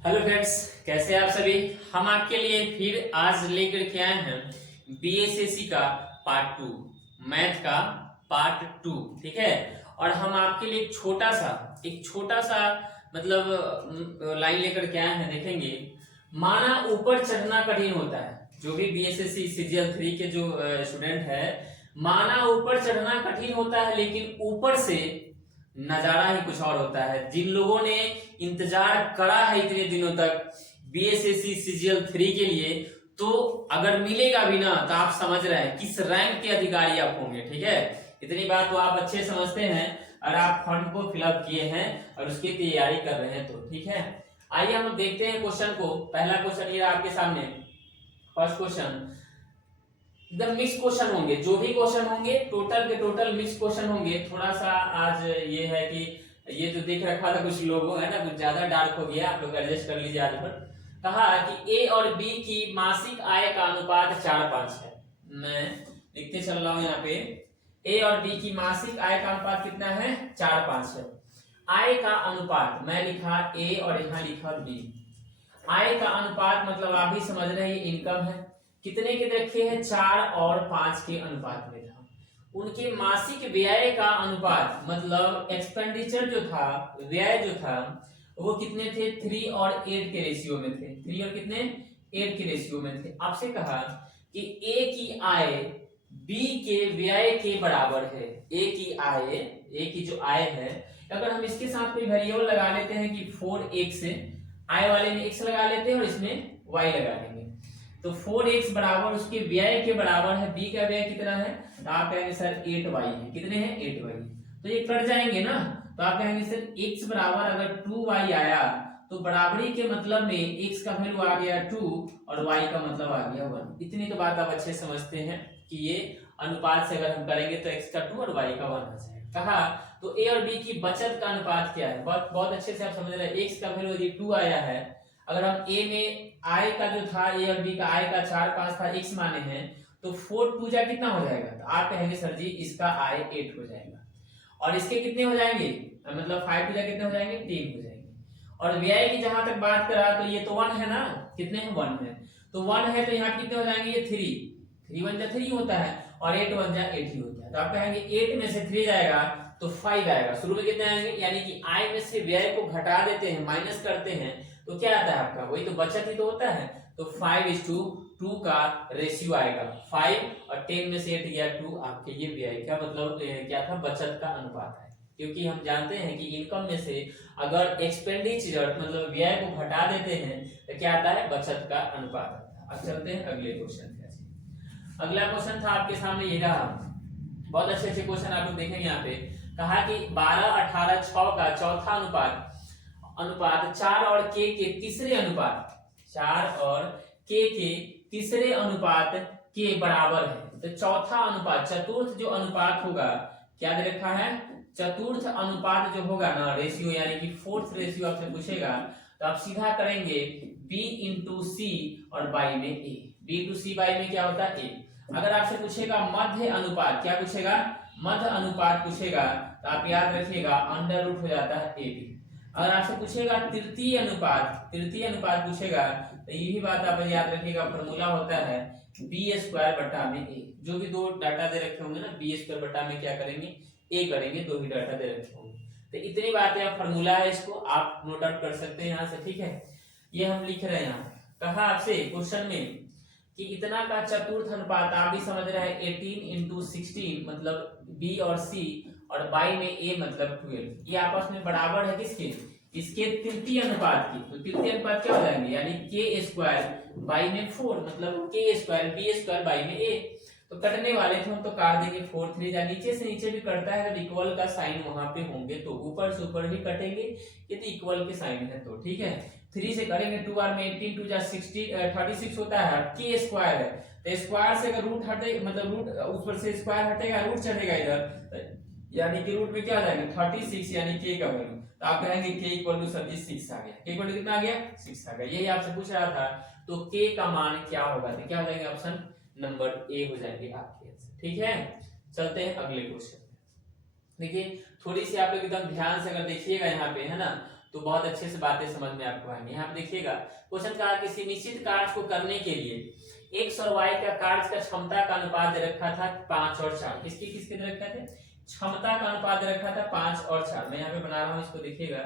Hello friends, कैसे हैं आप सभी। हम आपके लिए फिर आज लेकर के आए हैं बीएसएससी का पार्ट 2, मैथ का पार्ट 2। ठीक है। और हम आपके लिए एक छोटा सा लाइन लेकर के आए हैं। देखेंगे, माना ऊपर चढ़ना कठिन होता है। जो भी बीएसएससी सीजीएल 3 के जो स्टूडेंट है, माना ऊपर चढ़ना कठिन होता है, लेकिन ऊपर से नजारा ही कुछ और होता है। जिन लोगों ने इंतजार करा है इतने दिनों तक बीएसएससी सीजीएल 3 के लिए, तो अगर मिलेगा भी ना, तो आप समझ रहे हैं किस रैंक के अधिकारी आप होंगे। ठीक है, इतनी बात तो आप अच्छे समझते हैं और आप फॉर्म को फिलअप किए हैं और उसकी तैयारी कर रहे हैं। तो ठीक है, आइए हम देखते हैं क्वेश्चन को। पहला क्वेश्चन ये आपके सामने। फर्स्ट क्वेश्चन एकदम मिक्स क्वेश्चन होंगे। जो भी क्वेश्चन होंगे टोटल के टोटल मिक्स क्वेश्चन होंगे। थोड़ा सा आज ये है कि ये जो देख रखा था कुछ लोगों है ना, कुछ ज्यादा डार्क हो गया, आप लोग एडजस्ट कर लीजिए। आज पर कहा कि ए और बी की मासिक आय का अनुपात 4:5 है। मैं लिखते चल रहा हूं यहाँ पे, ए और बी की मासिक आय का अनुपात कितना है? 4:5 है। आय का अनुपात मैं लिखा ए और यहाँ लिखा बी। आय का अनुपात मतलब आप भी समझ रहे हैं, इनकम है। कितने के रखे हैं? 4 और 5 के अनुपात में था। उनके मासिक व्यय का अनुपात मतलब एक्सपेंडिचर जो था, व्यय जो था, वो कितने थे? 3 और 8 के रेशियो में थे। 3 और कितने? 8 के रेशियो में थे। आपसे कहा कि ए की आय बी के व्यय के बराबर है। ए की आय, ए की जो आय है, अगर हम इसके साथ कोई वेरिएबल लगा लेते हैं कि 4x, आय वाले में x लगा लेते हैं और इसमें y लगा लेंगे, तो 4x बराबर उसके व्यय के बराबर है। b का व्यय कितना है? तो आप कहेंगे सर 8y है। कितने हैं? 8y। तो ये कट जाएंगे ना, तो आप कहेंगे सर x बराबर अगर 2y आया तो बराबरी के मतलब में x का वैल्यू आ गया 2 और y का मतलब आ गया 1। इतनी तो बात आप अच्छे समझते हैं कि ये अनुपात से अगर हम करेंगे तो x का 2 और y का 1 आ जाएगा। कहा तो a और b की बचत का अनुपात क्या है? बहुत बहुत अच्छे से आप समझ रहे हैं। x का वैल्यू यदि 2 आया है, अगर हम a में आय का जो था, a और b का आय का 4-5 था, x माने हैं, तो 4 2 जा कितना हो जाएगा? तो आप कहेंगे सर जी इसका आय 8 हो जाएगा। और इसके कितने हो जाएंगे? मतलब 5 2 जा कितने हो जाएंगे? 3 हो जाएंगे। और व्यय की जहां तक बात करा तो ये तो 1 है ना, कितने हैं? 1 है। तो 1 है तो यहाँ कितने हो जाएंगे? ये 3 1 जा 3 होता है और 8 1 जा 8 ही होता है। तो आप कहेंगे 8 में से 3 जाएगा तो 5 आएगा। शुरू में कितने आएंगे? यानी कि आय में से व्यय को घटा देते हैं, माइनस करते हैं, तो क्या आता है आपका? वही तो बचत ही तो होता है। तो 5:2 का रेशियो आएगा। 5 और 10 में से 8 गया 2, आपके ये व्यय का मतलब क्या था? बचत का अनुपात है। क्योंकि हम जानते हैं कि इनकम में से अगर एक्सपेंडिचर मतलब व्यय को घटा देते हैं तो क्या आता है? बचत का अनुपात आता है। अब चलते हैं अगले क्वेश्चन पे। अगला क्वेश्चन था आपके सामने ये रहा। बहुत अच्छे अच्छे क्वेश्चन आप लोग देखेंगे यहाँ पे। कहा कि 12 18 6 का चौथा अनुपात 4 और k के तीसरे अनुपात, 4 और k के तीसरे अनुपात के बराबर है। तो चौथा अनुपात, चतुर्थ जो अनुपात होगा, क्या दे रखा है? चतुर्थ अनुपात जो होगा ना, रेशियो यानी कि फोर्थ रेशियो आपसे पूछेगा, तो आप सीधा करेंगे b इंटू सी और बाई में a। b into C by में क्या होता है? a। अगर आपसे पूछेगा मध्य अनुपात, क्या पूछेगा? मध्य अनुपात पूछेगा, तो आप याद रखिएगा अंडर रूट हो जाता है ab। अगर आपसे पूछेगा तृतीय अनुपात पूछेगा, तो यही बात आप याद रखिएगा, फॉर्मूला होता है b² बटा में a। जो भी दो डाटा दे रखे होंगे ना, b² बटा में क्या करेंगे? a करेंगे। दो ही डाटा दे रखे होंगे, तो इतनी बातें आप फॉर्मूला है, इसको आप नोट आउट कर सकते हैं यहाँ से। ठीक है, ये हम लिख रहे हैं यहाँ। कहा आपसे क्वेश्चन में कि इतना का चतुर्थ अनुपात, आप भी समझ रहे हैं, 18 इंटू 16 मतलब b और c और बाई में a मतलब 12, ये आपस में बराबर है किसके? इसके तृतीय अनुपात की। तो तृतीय अनुपात क्या हो जाएंगे? यानी k² बाई में 4 मतलब k² b² बाई में a। तो कटने वाले थे हम तो काट देंगे 4 3 जा, नीचे से नीचे भी कटता है जब इक्वल का साइन वहां पे होंगे, तो ऊपर से ऊपर भी कटेंगे यदि इक्वल के साइन है तो। ठीक है, 3 से करेंगे 2 बार में 18 2 जा 60 36 होता है। k² है तो स्क्वायर से अगर रूट हटे मतलब रूट ऊपर से स्क्वायर हटेगा, रूट चढ़ेगा इधर, यानी कि रूट में क्या आ जाएगा? 36 यानी k का वैल्यू। तो आप कहेंगे k इक्वल टू सब्जी 6 आ गया। k इक्वल टू कितना आ गया? 6 आ गया। यही आपसे पूछ रहा था, तो k का मान क्या होगा? तो क्या हो जाएंगे? ऑप्शन नंबर ए हो जाएंगे आपके आंसर। ठीक है, चलते हैं अगले क्वेश्चन में। देखिए थोड़ी सी आप लोग एकदम ध्यान से अगर देखिएगा यहाँ पे है ना, तो बहुत अच्छे से बातें समझ में आपको आएंगी। यहाँ पे देखिएगा क्वेश्चन कहा किसी निश्चित कार्य को करने के लिए एक्स और वाई का कार्य का क्षमता का अनुपात दे रखा था 5 और 4। किसके किसके दे रखा थे? क्षमता का अनुपात दे रखा था 5 और 4। मैं यहाँ पे बना रहा हूँ इसको, देखिएगा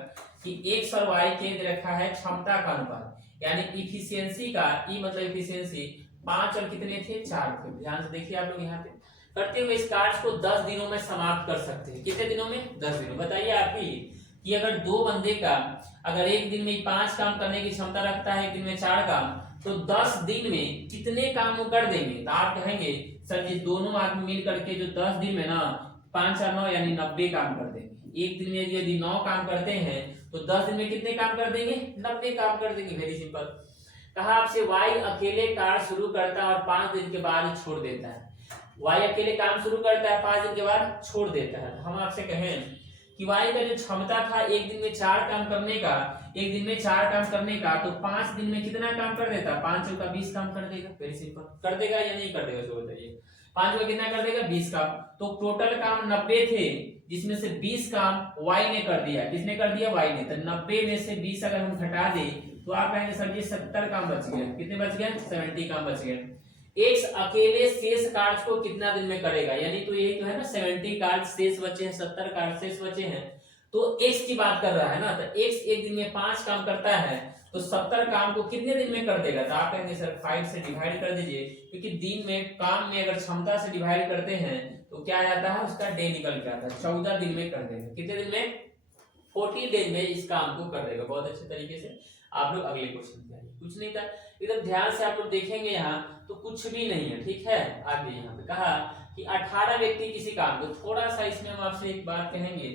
कि एक्स और वाई के दे रखा है क्षमता का अनुपात, यानी इफिशियंसी का, ई मतलब इफिशियंसी 5 और कितने थे? 4 थे। ध्यान से देखिए आप लोग यहाँ पे करते हुए इस कार्य को 10 दिनों में समाप्त कर सकते हैं। कितने दिनों में? 10 दिनों। बताइए आप ही कि अगर दो बंदे का अगर एक दिन में 5 काम करने की क्षमता रखता है, एक दिन में 4 काम, तो 10 दिन में कितने काम वो कर देंगे? तो आप कहेंगे सर जी दोनों आदमी मिल करके जो 10 दिन में ना 5 और 9 यानी 90 काम कर देंगे। एक दिन में यदि 9 काम करते हैं तो 10 दिन में कितने काम कर देंगे? 90 काम कर देंगे। Very simple. कहा आपसे वाई अकेले कार्य शुरू करता है और 5 दिन के बाद छोड़ देता है। वाई अकेले काम शुरू करता है, 5 दिन के बाद छोड़ देता है। हम आपसे कहें कि वाई का जो क्षमता था एक दिन में 4 काम करने का, एक दिन में 4 काम करने का, तो 5 दिन में कितना काम कर देता? 5 का 20 काम कर देगा। Very simple. कर देगा या नहीं कर देगा? तो बताइए 5 का कितना कर देगा? 20 काम। तो टोटल काम 90 थे, जिसमें से 20 काम वाई ने कर दिया। किसने कर दिया? वाई ने। तो 90 में से 20 अगर हम घटा दें तो आप कहेंगे सर ये 70 काम बच गया। कितने बच गए? 70 काम बच गए। एक्स अकेले शेष कार्य को कितना दिन में करेगा? यानी तो यही तो है ना, 70 कार्य शेष बचे हैं, 70 कार्य शेष बचे हैं, तो एक्स की बात कर रहा है ना। तो एक्स एक दिन में 5 काम करता है, तो 70 काम को कितने दिन में कर देगा? तो आप कहेंगे सर 5 से डिवाइड कर दीजिए, क्योंकि दिन में काम में अगर क्षमता से डिवाइड करते हैं तो क्या आ जाता है? उसका डे निकल के आता है। 14 दिन में कर देगा। कितने दिन में? 40 डेज में इस काम को कर देगा। बहुत अच्छे तरीके से आप लोग अगले क्वेश्चन पे आइए। कुछ नहीं था, एकदम ध्यान से आप लोग देखेंगे यहाँ तो कुछ भी नहीं है। ठीक है, आगे यहाँ पे कहा कि 18 व्यक्ति किसी काम को, थोड़ा सा इसमें हम आपसे एक बात कहेंगे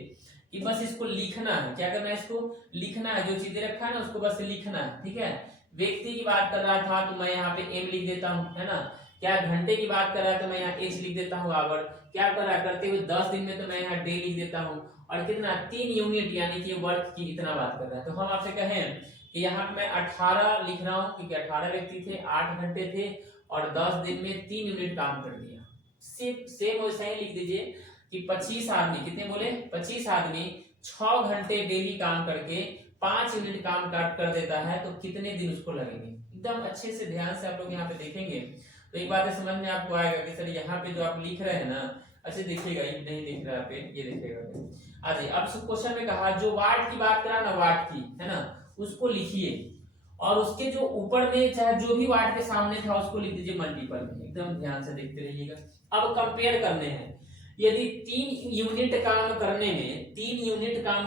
कि बस इसको लिखना है। क्या करना है? इसको लिखना है। जो चीजें रखा है ना उसको बस लिखना है। ठीक है, व्यक्ति की बात कर रहा था तो मैं यहाँ पे एम लिख देता हूँ, है ना। क्या घंटे की बात कर रहा है तो मैं यहाँ एच लिख देता हूँ। आवर क्या कर रहा है? करते हुए 10 दिन में तो मैं यहाँ डे लिख देता हूँ। और कितना? 3 यूनिट यानी कि वर्क की इतना बात कर रहा है। तो हम आपसे कहें कि यहाँ पे मैं 18 लिख रहा हूँ क्योंकि 18 व्यक्ति थे, 8 घंटे थे और 10 दिन में 3 यूनिट काम कर दिया। सेम वैसा ही लिख दीजिए कि 25 आदमी, कितने बोले? 25 आदमी 6 घंटे डेली काम करके 5 यूनिट काम कर देता है, तो कितने दिन उसको लगेंगे? एकदम अच्छे से ध्यान से आप लोग यहाँ पे देखेंगे तो एक बात समझ में आपको आएगा कि सर यहाँ पे जो आप लिख रहे हैं ना, अच्छे देखिएगा, ये नहीं दिख रहा पे, ये देखिएगा। आज अब क्वेश्चन में कहा जो वाट की बात करा ना, वाट की, है ना, उसको लिखिए और उसके जो ऊपर में चाहे जो भी वाट के सामने था उसको लिख दीजिए मल्टीपल में। एकदम ध्यान से देखते रहिएगा। अब कंपेयर करने हैं, यदि 3 यूनिट काम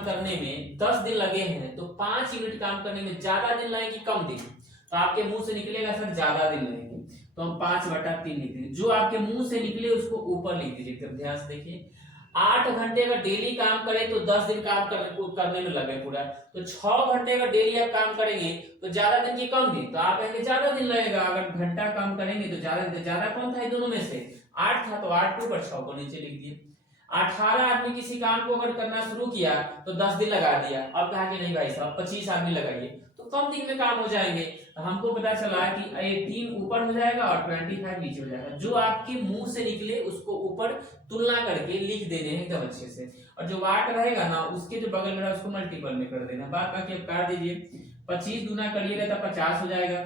करने में 10 दिन लगे हैं तो 5 यूनिट काम करने में ज्यादा दिन लगेंगे कि कम दिन? तो आपके मुंह से निकलेगा सर ज्यादा दिन लगेंगे, तो हम 5/3 लिख दीजिए। जो आपके मुंह से निकले उसको ऊपर लिख दीजिए। एकदम ध्यान से देखिए। 8 घंटे का डेली काम करें तो 10 दिन काम करने में लगे पूरा, तो 6 घंटे का डेली आप काम करेंगे तो ज्यादा दिन की कम दिन? तो आप कहेंगे ज्यादा दिन लगेगा। अगर घंटा काम करेंगे तो ज्यादा कौन था दोनों में से? 8 था, तो 8 के ऊपर 6 को नीचे लिख दिए। 18 आदमी किसी काम को अगर करना शुरू किया तो 10 दिन लगा दिया। अब कहा कि नहीं भाई साहब 25 आदमी लगाइए, तो कम दिन में काम हो जाएंगे। तो हमको पता चला कि 18 ऊपर हो जाएगा और 25 नीचे हो जाएगा। जो आपके मुंह से निकले उसको ऊपर तुलना करके लिख देने हैं एकदम अच्छे से, और जो वाट रहेगा ना उसके जो बगल में उसको मल्टीपल में कर देना। बात बाकी आप काट दीजिए। 25 गुना करिएगा तो 50 हो जाएगा,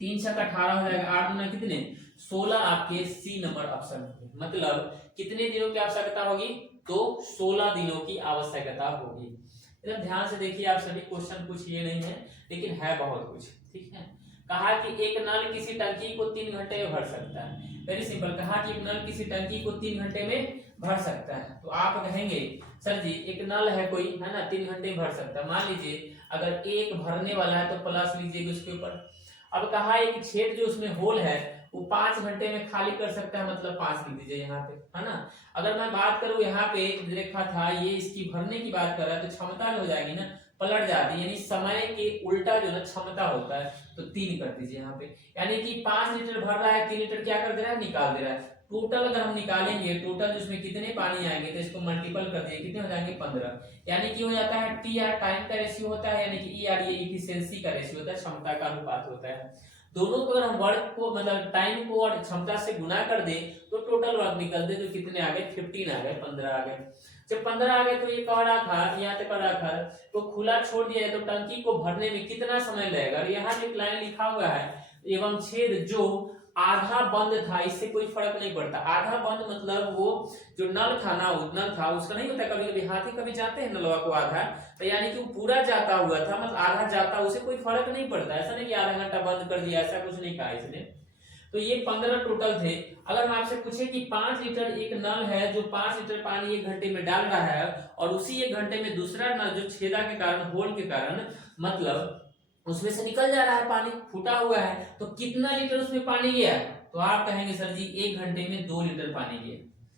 3 7 18 हो जाएगा, 8 गुना कितने? 16 आपके सी नंबर ऑप्शन होंगे। मतलब कितने दिनों की आवश्यकता होगी? तो 16 दिनों की आवश्यकता होगी। एकदम ध्यान से देखिए आप सभी। क्वेश्चन कुछ ये नहीं है लेकिन है बहुत कुछ। ठीक है, कहा कि एक नल किसी टंकी को 3 घंटे में भर सकता है। Very simple. कहा कि एक नल किसी टंकी को 3 घंटे में भर सकता है। तो आप कहेंगे सर जी एक नल है कोई, है ना, 3 घंटे में भर सकता है। मान लीजिए अगर एक भरने वाला है तो प्लस लीजिएगा उसके ऊपर। अब कहा एक छेद जो उसमें होल है वो 5 घंटे में खाली कर सकता है, मतलब 5 लिख दीजिए यहाँ पे, है ना। अगर मैं बात करूं यहाँ पे रेखा था, ये इसकी भरने की बात कर रहा है तो क्षमता हो जाएगी ना, पलट जाती है, यानी समय के उल्टा जो ना क्षमता होता है, तो 3 कर दीजिए यहाँ पे। यानी कि 5 लीटर भर रहा है, 3 लीटर क्या कर दे रहा है? निकाल दे रहा है। टोटल अगर हम निकालेंगे टोटल जिसमें कितने पानी आएंगे तो इसको मल्टीपल कर दिए, कितने हो जाएंगे? 15। यानी कि हो जाता है टी आर टाइम का रेशियो होता है, यानी कि ई आर ये इफिशियंसी का रेशियो होता है, क्षमता का अनुपात होता है। दोनों को अगर हम वर्क को मतलब टाइम को और क्षमता से गुना कर दे तो टोटल वर्क निकल दे, जो कितने आ गए? 15 आ गए, 15 आ गए। जब 15 आ गए तो ये कह रहा था, यहाँ तक कह रहा था तो खुला छोड़ दिया है तो टंकी को भरने में कितना समय लगेगा। और यहाँ जो लाइन लिखा हुआ है एवं छेद जो आधा बंद था, इससे कोई फर्क नहीं पड़ता। आधा बंद मतलब वो जो नल था ना, नल था उसका नहीं होता, कभी कभी हाथी कभी जाते हैं नलवा को आधा, तो यानी कि वो पूरा जाता हुआ था, मतलब आधा जाता, उसे कोई फर्क नहीं पड़ता। ऐसा नहीं कि आधा घंटा बंद कर दिया, ऐसा कुछ नहीं कहा इसने। तो ये 15 टोटल थे। अगर हम आपसे पूछे कि 5 लीटर एक नल है जो 5 लीटर पानी 1 घंटे में डाल रहा है और उसी 1 घंटे में दूसरा नल जो छेदा के कारण, होल के कारण, मतलब उसमें से निकल जा रहा है पानी, फूटा हुआ है, तो कितना लीटर उसमें पानी गया, तो आप कहेंगे सर जी 1 घंटे में 2 लीटर पानी गया।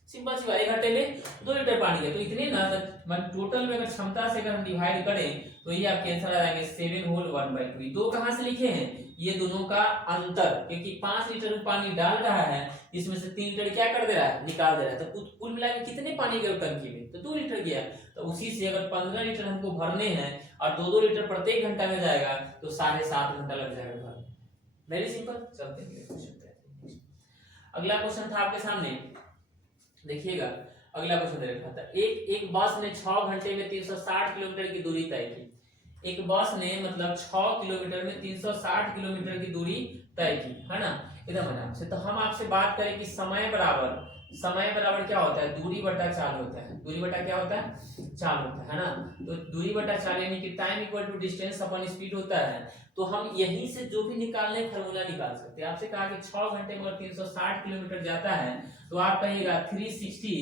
सिंपल सी बात, 1 घंटे में 2 लीटर पानी गया। तो इतने ना टोटल में अगर क्षमता से अगर हम डिवाइड करें तो ये आपके आंसर आ जाएंगे 7 होल 1/2। दो कहां से लिखे हैं, ये दोनों का अंतर, क्योंकि 5 लीटर पानी डाल रहा है, इसमें से 3 लीटर क्या कर दे रहा है, निकाल दे रहा है, तो कुल मिला के कितने पानी गए टंकी में, तो 2 लीटर गया। तो उसी से अगर 15 लीटर हमको भरने हैं और 2-2 लीटर प्रत्येक घंटा में जाएगा तो 7.5 घंटा लग जाएगा भरने। Very simple. चलते हैं अगला क्वेश्चन था आपके सामने, देखिएगा अगला क्वेश्चन दे रखा था। एक बस ने 6 घंटे में 360 किलोमीटर की दूरी तय की। एक बस ने मतलब 6 किलोमीटर में 360 किलोमीटर की दूरी तय की, है ना, एकदम आराम से। तो हम आपसे बात करें कि समय बराबर क्या होता है, दूरी बटा चाल होता है। दूरी बटा क्या होता है, चाल होता है ना। तो दूरी बटा चाल यानी कि time equal to distance upon speed होता है। तो हम यहीं से जो भी निकालने फार्मूला निकाल सकते हैं। आपसे कहा कि 6 घंटे में 360 किलोमीटर जाता है तो आप कहिएगा 360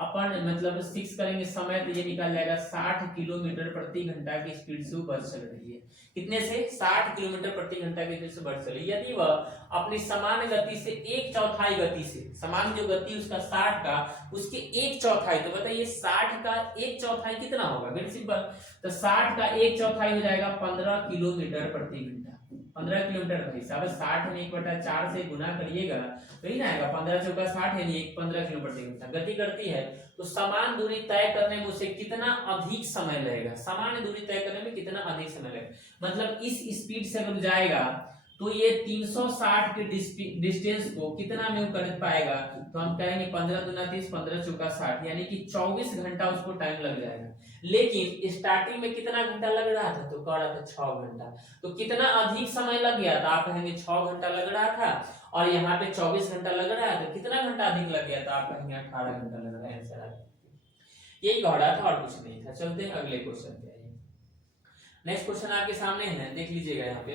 अपन मतलब 6 करेंगे समय, तो ये निकल जाएगा 60 किलोमीटर प्रति घंटा की स्पीड से बस चल रही है। कितने से, 60 किलोमीटर प्रति घंटा की स्पीड से बस चल रही है। यदि वह अपनी समान गति से 1/4 गति से, समान जो गति उसका 60 का, उसके 1/4, तो बताइए 60 का 1/4 कितना होगा, वेरी सिंपल। तो 60 का 1/4 हो जाएगा 15 किलोमीटर प्रति घंटा। 15 किलोमीटर भाई साहब, 60 में 1/4 से गुना करिएगा तो ही ना आएगा, 15 चौका 60 यानी 15 किलोमीटर प्रति घंटा गति करती है। तो समान दूरी तय करने में उसे कितना अधिक समय लगेगा, समान दूरी तय करने में कितना अधिक समय लगेगा, मतलब इस स्पीड से अगर जाएगा तो ये 360 के डिस्टेंस को कितना में कर पाएगा, तो हम कहेंगे 15 दूना 30, 15 चौका 60, यानी कि 24 घंटा उसको टाइम लग जाएगा। लेकिन स्टार्टिंग में कितना घंटा लग रहा था, तो कह रहा था 6 घंटा। तो कितना अधिक समय लग गया, तो आप कहेंगे 6 घंटा लग रहा था और यहाँ पे 24 घंटा लग रहा है, तो कितना घंटा अधिक लग गया, तो आप कहेंगे 18 घंटा लग रहा है। आंसर आ गया, यही कह रहा था और कुछ नहीं था। चलते हैं अगले क्वेश्चन पे। नेक्स्ट क्वेश्चन आपके सामने है, देख लीजिएगा। यहाँ पे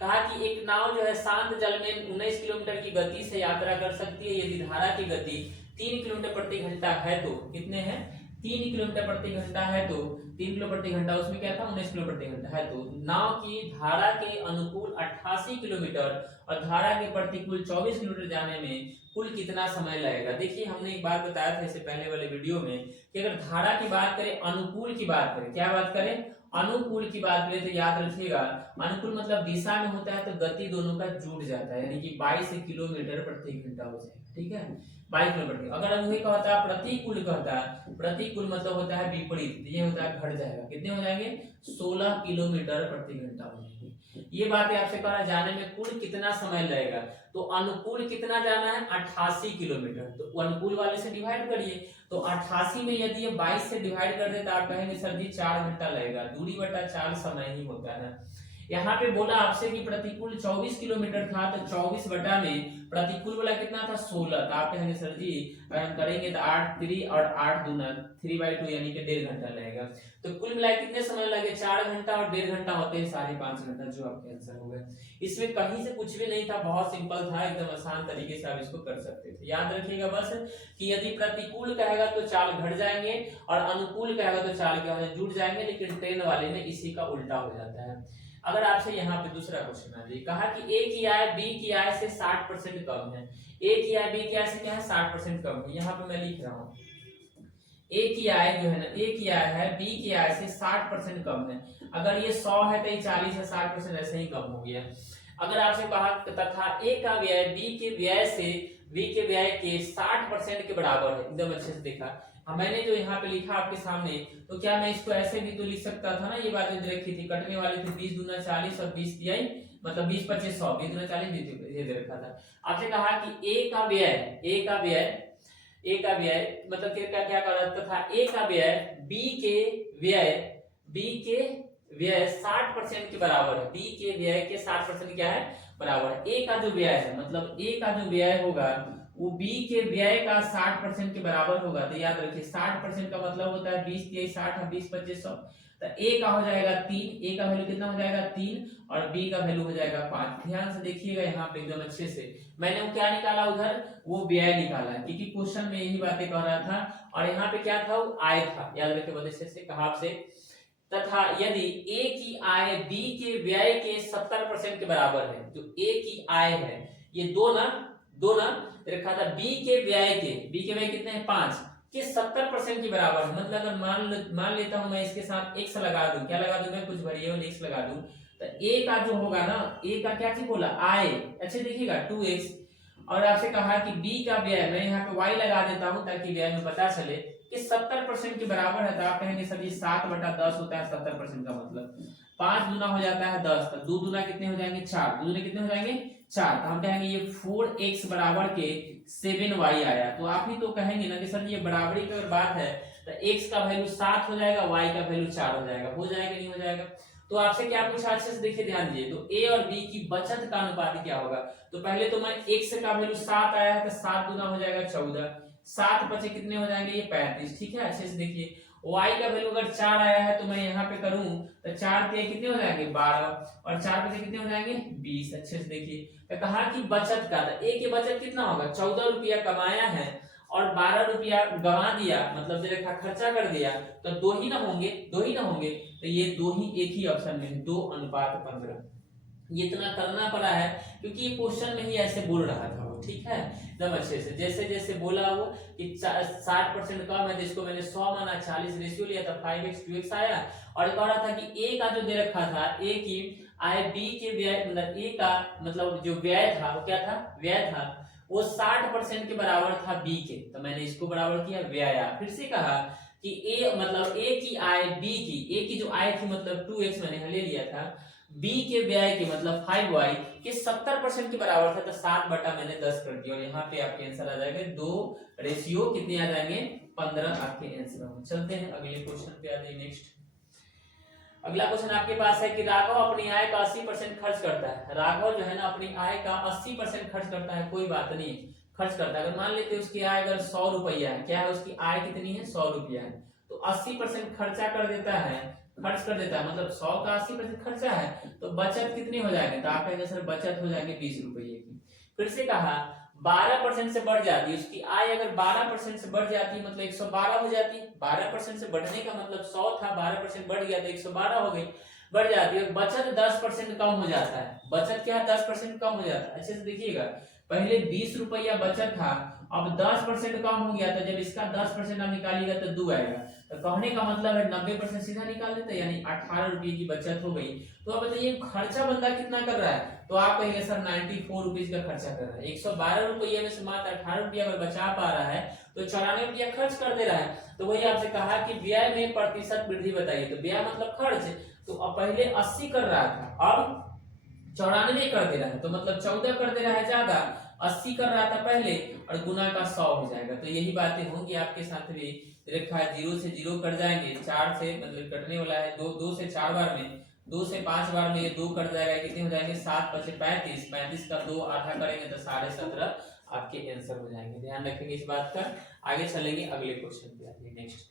कहा कि एक नाव जो है शांत जल में 19 किलोमीटर की गति से यात्रा कर सकती है यदि धारा की गति 3 किलोमीटर प्रति घंटा है। तो कितने हैं, 3 किलोमीटर प्रति घंटा है, तो 3 किलो प्रति घंटा, उसमें क्या था 19 किलो प्रति घंटा है। तो नाव की धारा के अनुकूल 88 किलोमीटर और धारा के प्रतिकूल 24 किलोमीटर जाने में कुल कितना समय लगेगा। देखिए हमने एक बात बताया था इससे पहले वाले वीडियो में कि अगर धारा की बात करें, अनुकूल की बात करें, क्या बात करें, अनुकूल की बात करें, तो याद रखिएगा अनुकूल मतलब दिशा में होता है तो गति दोनों का जुड़ जाता है, यानी कि 22 किलोमीटर प्रति घंटा हो जाएगा। ठीक है, 22 किलोमीटर। अगर वही कहता है प्रतिकूल, कहता है प्रतिकूल मतलब होता है विपरीत, ये होता है घट जाएगा। कितने हो जाएंगे, 16 किलोमीटर प्रति घंटा हो जाएंगे। ये बात आपसे कह रहा जाने में कुल कितना समय लगेगा, तो अनुकूल कितना जाना है 88 किलोमीटर, तो अनुकूल वाले से डिवाइड करिए। तो 88 में यदि ये 22 से डिवाइड कर दे तो आप कहेंगे सर जी 4 घंटा लगेगा। दूरी बटा 4 समय ही होता है। यहाँ पे बोला आपसे कि प्रतिकूल 24 किलोमीटर था, तो 24 बटा में प्रतिकूल वाला कितना था 16, तो आप कहेंगे सर जी अगर हम करेंगे तो 8 3 और 8 दूना 3/2 यानी कि 1.5 घंटा लगेगा। तो कुल मिला कितने समय लगे, 4 घंटा और 1.5 घंटा होते हैं 5.5 घंटा, जो आपके आंसर हो गए। इसमें कहीं से कुछ भी नहीं था, बहुत सिंपल था, एकदम आसान तरीके से आप इसको कर सकते थे। याद रखिएगा बस कि यदि प्रतिकूल कहेगा तो चाल घट जाएंगे और अनुकूल कहेगा तो चाल क्या हो जुड़ जाएंगे, लेकिन ट्रेन वाले में इसी का उल्टा हो जाता है। अगर आपसे यहाँ पे दूसरा क्वेश्चन आ जाए, कहा कि ए की आय बी की आय से 60% कम है। ए की आय बी की आय से क्या है 60% कम है। यहाँ पे मैं लिख रहा हूँ ए की आय जो है ना, ए की आय है बी की आय से 60% कम है। अगर ये 100 है तो ये 40 है, 60% ऐसे ही कम हो गया। अगर आपसे कहा तथा ए का व्यय बी के व्यय से बी के व्यय के 60% के बराबर है, एकदम अच्छे से देखा। मैंने जो यहाँ पे लिखा आपके सामने, तो क्या मैं इसको ऐसे भी तो लिख सकता था ना, ये बात जो रखी थी कटने वाली थी 20 दूना 40 और 20 तिहाई मतलब 20 25 100, 20 दूना 40 ये दे रखा था। आपसे कहा कि ए का व्यय ए का व्यय मतलब क्या कर रहा था, ए का व्यय बी के व्यय 60% के बराबर है। बी के व्यय के 60% क्या है, बराबर है। ए का जो व्यय है मतलब ए का जो व्यय होगा वो बी के व्यय का 60% के बराबर होगा। तो याद रखिए 60% का मतलब होता है 20 3 60 20 25 100। तो ए का हो जाएगा 3, ए का वैल्यू कितना हो जाएगा 3 और बी का वैल्यू हो जाएगा 5। ध्यान से देखिएगा यहाँ पे एकदम अच्छे से, मैंने वो क्या निकाला उधर, वो व्यय निकाला है क्योंकि क्वेश्चन में यही बातें कह रहा था। और यहाँ पे क्या था, वो आय था, याद रखिए बहुत अच्छे से कहा आपसे। तथा यदि ए की आय बी के व्यय के 70% के बराबर है, जो ए की आय है ये दो ना रखा था, बी के व्यय कितने हैं 5 के 70% के बराबर है। मतलब अगर मान लेता हूं मैं इसके साथ x लगा दूं, क्या लगा दूं मैं, कुछ वेरिएबल x लगा दूं, तो a का जो होगा ना, a का क्या चीज बोला, आय, अच्छे देखिएगा 2x। और आपसे कहा कि b का व्यय, मैं यहाँ पे y लगा देता हूं ताकि व्यय में पता चले कि 70% के बराबर है। तो आप कहेंगे सर ये 7/10 होता है 70% का मतलब 5 गुना हो जाता है 10, तो 2 गुना कितने हो जाएंगे 4, 2 गुना कितने हो जाएंगे 4। तो हम कहेंगे ये 4x बराबर के 7y आया। तो आप ही तो कहेंगे ना कि सर ये बराबरी की अगर बात है तो x का वैल्यू 7 हो जाएगा, y का वैल्यू 4 हो जाएगा। हो जाएगा नहीं हो जाएगा। तो आपसे क्या पूछा, अच्छे से देखिए ध्यान दीजिए। तो a और b की बचत का अनुपात क्या होगा। तो पहले तो मैं x का वैल्यू 7 आया है तो 7 गुना हो जाएगा 14, 7 बचे कितने हो जाएंगे ये 35। ठीक है, अच्छे से देखिए। y का वैल्यू अगर 4 आया है तो मैं यहाँ पे करूं तो 4 के कितने हो जाएंगे 12 और 4 बचे कितने हो जाएंगे 20। अच्छे से देखिए, तो कहा कि बचत का, तो ए की बचत कितना होगा, 14 रुपया कमाया है और 12 रुपया गंवा दिया, मतलब देखा खर्चा कर दिया, तो दो ही ना होंगे तो ये दो ही एक ही ऑप्शन में 2:15। ये इतना करना पड़ा है क्योंकि ये क्वेश्चन में ही ऐसे बोल रहा था वो। ठीक है, एकदम अच्छे से जैसे जैसे बोला वो कि 60% कम है, जिसको मैंने 100 माना, 40 रेशियो लिया था, 5x 2x आया। और कह रहा था कि ए का जो दे रखा था, ए की आय बी के व्यय मतलब ए का मतलब जो व्यय था वो क्या था, व्यय था वो 60% के बराबर था बी के। तो मैंने इसको बराबर किया व्यय। फिर से कहा कि ए मतलब ए की आय बी की, ए की जो आय थी मतलब 2x मैंने ले लिया था, बी के व्यय के मतलब 5y के 70% के बराबर था। तो 7 बटा मैंने 10 कर दिया और यहाँ पे आपके आंसर आ जाएंगे 2 रेशियो कितने आ जाएंगे 15 आपके आंसर होंगे। चलते हैं अगले क्वेश्चन पे आ जाइए। नेक्स्ट अगला क्वेश्चन आपके पास है कि राघव अपनी आय का 80% खर्च करता है। राघव जो है ना अपनी आय का 80% खर्च करता है, कोई बात नहीं खर्च करता है। अगर मान लेते हैं उसकी आय अगर 100 रुपया है, क्या है उसकी आय कितनी है 100 रुपया है, तो 80% खर्चा कर देता है, खर्च कर देता है मतलब 100 का 80% खर्चा है, तो बचत कितनी हो जाएगी, तो आप कहेंगे सर बचत हो जाएगी 20 रुपये की। फिर से कहा 12% से बढ़ जाती है उसकी आय, अगर 12% से बढ़ जाती है मतलब 112 हो जाती है। 12% से बढ़ने का मतलब 100 था, 12% बढ़ गया तो 112 हो गई, बढ़ जाती है। बचत 10% कम हो जाता है, बचत क्या 10% कम हो जाता है। अच्छे से देखिएगा, पहले 20 रुपया बचत था, अब 10% कम हो गया, तो जब इसका 10% आप निकालिएगा तो 2 आएगा। तो कहने का मतलब है 90% सीधा निकाल देते, यानी 18 रुपये की बचत हो गई। तो अब बताइए खर्चा बंदा कितना कर रहा है, तो आप कहेंगे सर 94 रुपीज का खर्चा कर रहा है। 112 रुपये में से मात्र 18 रुपया अगर बचा पा रहा है तो 94 रुपया खर्च कर दे रहा है। तो वही आपसे कहा कि व्यय में प्रतिशत वृद्धि बताइए। तो व्यय मतलब खर्च, तो अब पहले 80 कर रहा था अब 94 कर दे रहा है, तो मतलब 14 कर दे रहा है ज्यादा। 80 कर रहा था पहले और गुना का 100 हो जाएगा। तो यही बातें होंगी आपके साथ भी। रेखा 0 से 0 कट जाएंगे, 4 से मतलब कटने वाला है 2 से 4 बार में, 2 से 5 बार में ये 2 कट जाएगा, कितने हो जाएंगे 7 5 35, 35 का 2 आधा करेंगे तो 17.5 आपके आंसर हो जाएंगे। ध्यान रखेंगे इस बात का। आगे चलेंगे अगले क्वेश्चन पे आइए। नेक्स्ट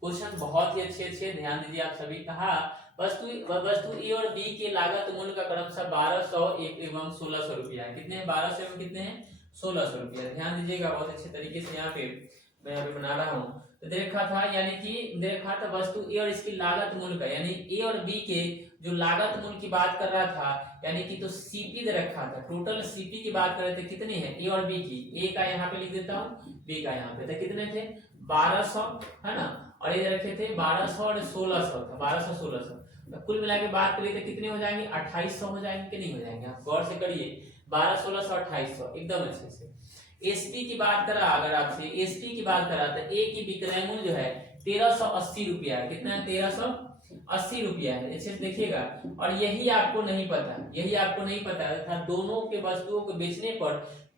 क्वेश्चन बहुत ही अच्छे ध्यान दीजिए आप सभी। कहा वस्तु ए और बी के लागत मूल्य का क्रमशः 1200 एवं 1600 रुपया है। कितने हैं 1200 एवं कितने हैं 1600 रुपया। ध्यान दीजिएगा बहुत अच्छे तरीके से, यहाँ पे मैं यहाँ पे बना रहा हूँ। तो देखा था यानी कि देखा था वस्तु ए और इसकी लागत मूल्य का, यानी ए और बी के जो लागत मूल्य की बात कर रहा था, यानी कि तो सीपी दे रखा था, टोटल सीपी की बात कर रहे थे, कितने हैं ए और बी की। ए का यहाँ पे लिख देता हूँ, बी का यहाँ पे, तो कितने थे 1200 है ना, और ये रखे थे 1200 और 1600 था, 1200 1600। तो कुल मिला के बात करिए तो कितने हो जाएंगे 2800 हो जाएंगे कि नहीं हो जाएंगे, आप गौर से करिए 12 1600 2800 एकदम अच्छे से। एसपी की बात करा, अगर आपसे एसपी की बात करा तो ए की विक्रय मूल्य जो है 1380 रुपया है। कितना है 1380 रुपया है। अच्छे से देखिएगा, और यही आपको नहीं पता, यही आपको नहीं पता था दोनों के वस्तुओं को बेचने पर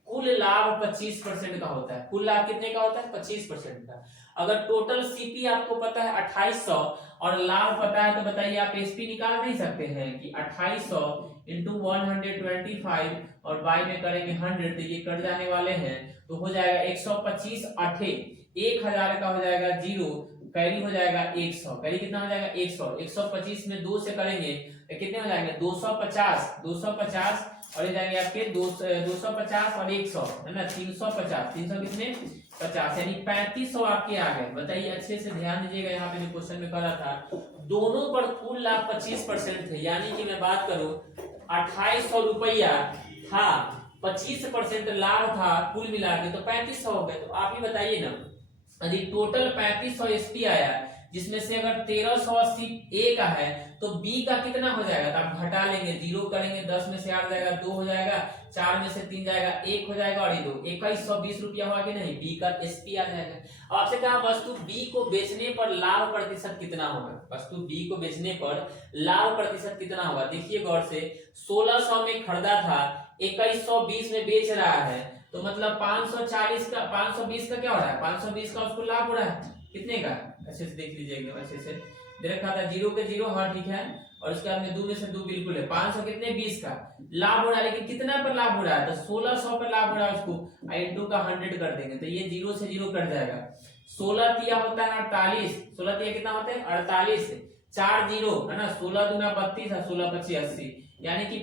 कुल लाभ 25% का होता है। कुल लाभ कितने का होता है? 25% का। अगर टोटल सीपी आपको पता है 2800 और लाभ पता है, तो बताइए आप एसपी निकाल नहीं सकते हैं कि 2800 इंटू 125 और बाई में करेंगे 100, तो ये कट जाने वाले हैं, तो हो जाएगा 125 अठे 1000 का हो जाएगा जीरो, कैरी हो जाएगा 100। कैरी कितना हो जाएगा? 100। 125 में 2 से करेंगे तो कितने हो जाएंगे? 250 250 और ये जाएंगे आपके 250 और 100 है ना, 350। 300 कितने? 50, यानी 3500 आपके आ गए। बताइए अच्छे से ध्यान दीजिएगा, यहाँ पे जो क्वेश्चन में करा था दोनों पर कुल लाभ 25% थे, यानी कि मैं बात करूं 2800 रुपया था, 25% लाभ था, कुल मिला के तो 3500 हो गए। तो आप ही बताइए ना, यदि टोटल 3500 एसपी आया, जिसमें से अगर 1380 ए का है, तो बी का कितना हो जाएगा? तो आप घटा लेंगे, जीरो करेंगे, 10 में से 8 जाएगा, 2 हो जाएगा, 4 में से 3 जाएगा, 1 हो जाएगा, और ये 2, 2120 रुपया हुआ कि नहीं? बी का एसपी आ जाएगा। अब आपसे कहा वस्तु बी को बेचने पर लाभ प्रतिशत कितना होगा? वस्तु बी को बेचने पर लाभ प्रतिशत कितना होगा? देखिए गौर से, 1600 में खरीदा था, 2120 में बेच रहा है, तो मतलब 540 का 520 का क्या हो रहा है? 520 का उसको लाभ हो रहा है, कितने का? अच्छे से देख लीजिएगा, अच्छे से दे रखा था, 0 के 0, हाँ ठीक है, और उसके बाद में 2 में से 2 बिल्कुल है, 500 कितने? 20 का लाभ हो रहा है, लेकिन कितना पर लाभ हो रहा है? तो 1600 पर लाभ हो रहा है, उसको इंटू का 100 कर देंगे, तो ये 0 से 0 कट जाएगा। 16 तिया होता है 48, 16 तिया कितना होता है? 48, 4 0 है ना, 16 दूना 32 है, 16 25 80, यानी कि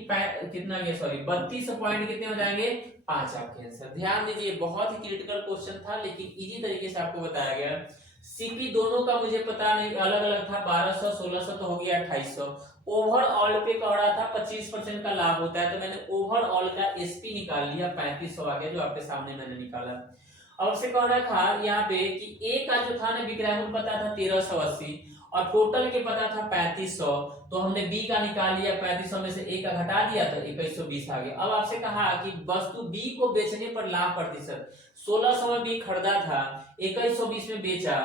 कितना गया? सॉरी 32 पॉइंट कितने हो जाएंगे? 5 आपके आंसर। ध्यान दीजिए, बहुत ही क्रिटिकल क्वेश्चन था, लेकिन इजी तरीके से आपको बताया गया। सीपी दोनों का मुझे पता नहीं, अलग अलग था, 1200 1600 तो हो गया 2800। ओवरऑल पे कह रहा था 25% का लाभ होता है, तो मैंने ओवरऑल का एसपी निकाल लिया, 3500 आ गया, जो आपके सामने मैंने निकाला। अब से कह रहा था यहाँ पे कि ए का जो था ना विक्रय मूल्य पता था 1380 और टोटल के पता था 3500, तो हमने बी का निकाल लिया, 3500 में से ए का घटा दिया तो 2120 आ गया। अब आपसे कहा कि वस्तु बी को बेचने पर लाभ प्रतिशत, 1600 में बी खरीदा था, 2120 में बेचा,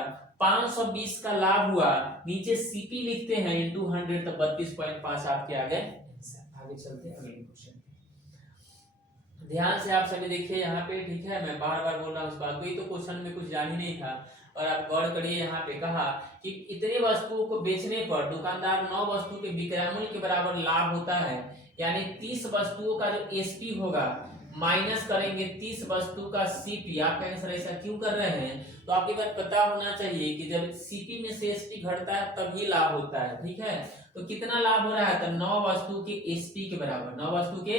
520 का लाभ हुआ, नीचे सीपी लिखते हैं इंटू 100, तो 32.5 आपके आ गए। आगे चलते हैं अगले क्वेश्चन। ध्यान से आप सभी देखिए यहाँ पे, ठीक है, मैं बार बार बोल रहा हूँ इस बात को, ये तो क्वेश्चन में कुछ जान ही नहीं था, और आप गौर करिए, यहाँ पे कहा कि इतने वस्तुओं को बेचने पर दुकानदार 9 वस्तु के विक्रय मूल्य के बराबर लाभ होता है, यानी 30 वस्तुओं का जो एसपी होगा माइनस करेंगे 30 वस्तु का सीपी। आप कहेंगे सर ऐसा क्यों कर रहे हैं? तो आपके पास पता होना चाहिए कि जब सीपी में से एसपी घटता है तभी लाभ होता है, ठीक है। तो कितना लाभ हो रहा है? तो 9 वस्तु के एसपी के बराबर, 9 वस्तु के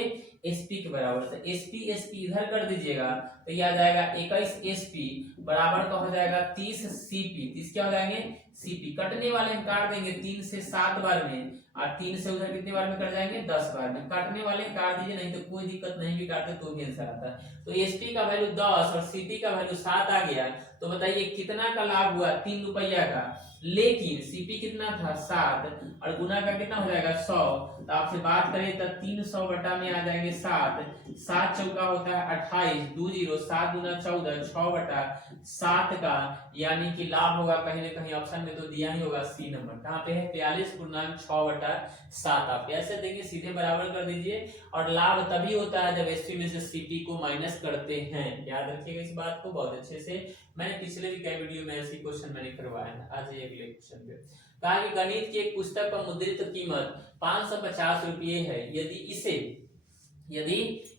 एसपी के बराबर। तो एसपी एसपी इधर कर दीजिएगा, तो यह आ जाएगा 21 एसपी बराबर का हो जाएगा 30 सीपी। 30 क्या हो जाएंगे? सीपी। कटने वाले हम काट देंगे 3 से 7 बार में, और 3 से उधर कितने बार में कट जाएंगे? 10 बार में। काटने वाले काट दीजिए, नहीं तो कोई दिक्कत नहीं, भी काटते तो भी आंसर आता है। तो एसपी का वैल्यू 10 और सीपी का वैल्यू 7 आ गया, तो बताइए कितना का लाभ हुआ? 3 रुपया का, लेकिन सीपी कितना था? 7, और गुना का कितना हो जाएगा? 100। तो आपसे बात करें तो 300 बटा में आ जाएंगे 7, 7 चौका होता है 28, 2 0, 7 दूना 14, 6 बटा 7 का, यानी कि लाभ होगा कहीं ना कहीं ऑप्शन में तो दिया ही होगा सी नंबर, कहाँ पे है? 42/6/7। आप ऐसे देंगे, सीधे बराबर कर दीजिए, और लाभ तभी होता है जब एसपी में से सीपी को माइनस करते हैं। याद रखिएगा इस बात को बहुत अच्छे से, मैंने पिछले भी कई वीडियो में ऐसे क्वेश्चन मैंने करवाया है। आज ये अगले क्वेश्चन पे कहा कि गणित की एक पुस्तक पर मुद्रित कीमत 550 रुपये है, यदि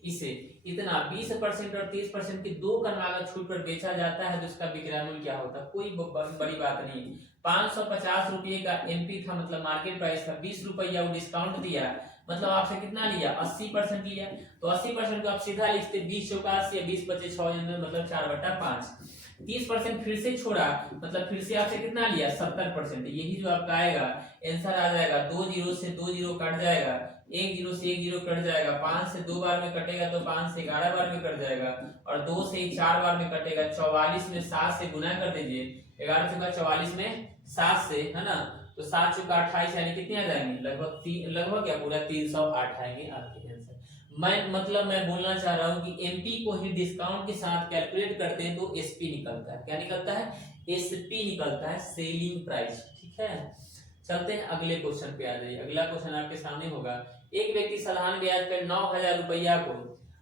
इसे इतना 20% और 30% की 2 का लागत छूट पर बेचा जाता है तो इसका विक्रय मूल्य क्या होता है? कोई बड़ी बात नहीं। 550 रुपये का एमपी था, मतलब मार्केट प्राइस था, 20 रुपया वो डिस्काउंट दिया, मतलब आपसे कितना लिया? 80% लिया। तो 80% को आप सीधा लिखते 20 चौका 80, 20 बचे 6, मतलब 4/5। 30% फिर से छोड़ा, मतलब फिर से आपसे कितना लिया? 70%। यही जो आपका आएगा आंसर आ जाएगा। 2 0 से 2 0 कट जाएगा, 1 0 से 1 0 कट जाएगा, 5 से 2 बार में कटेगा तो 5 से 11 बार में कट जाएगा, और 2 से 4 बार में कटेगा। 44 में 7 से गुना कर दीजिए, 11 चौका 44 में 7 से, है ना, तो 7 चौका 28, यानी कितने आ जाएंगे? लगभग क्या पूरा 308 आएंगे आपके आंसर। मैं बोलना चाह रहा हूं कि एमपी को ही डिस्काउंट के साथ कैलकुलेट करते हैं तो एसपी निकलता है। क्या निकलता है? एसपी निकलता है, सेलिंग प्राइस, ठीक है। चलते हैं अगले क्वेश्चन पे आ जाइए। अगला क्वेश्चन आपके सामने होगा, एक व्यक्ति सालाना ब्याज पर 9000 रुपया को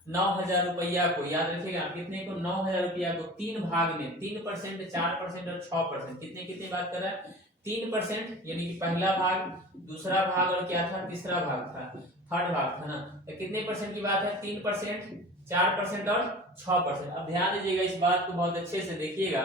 9,000 रुपया को, याद रखिएगा कितने को, 9,000 रुपया को 3 भाग में 3%, 4% और 6%, कितने कितने बात कर रहा है, 3%, यानी कि पहला भाग, दूसरा भाग और क्या था, तीसरा भाग था, थर्ड भाग था ना। तो कितने परसेंट की बात है, 3%, 4% और 6%। अब ध्यान दीजिएगा इस बात को बहुत अच्छे से देखिएगा,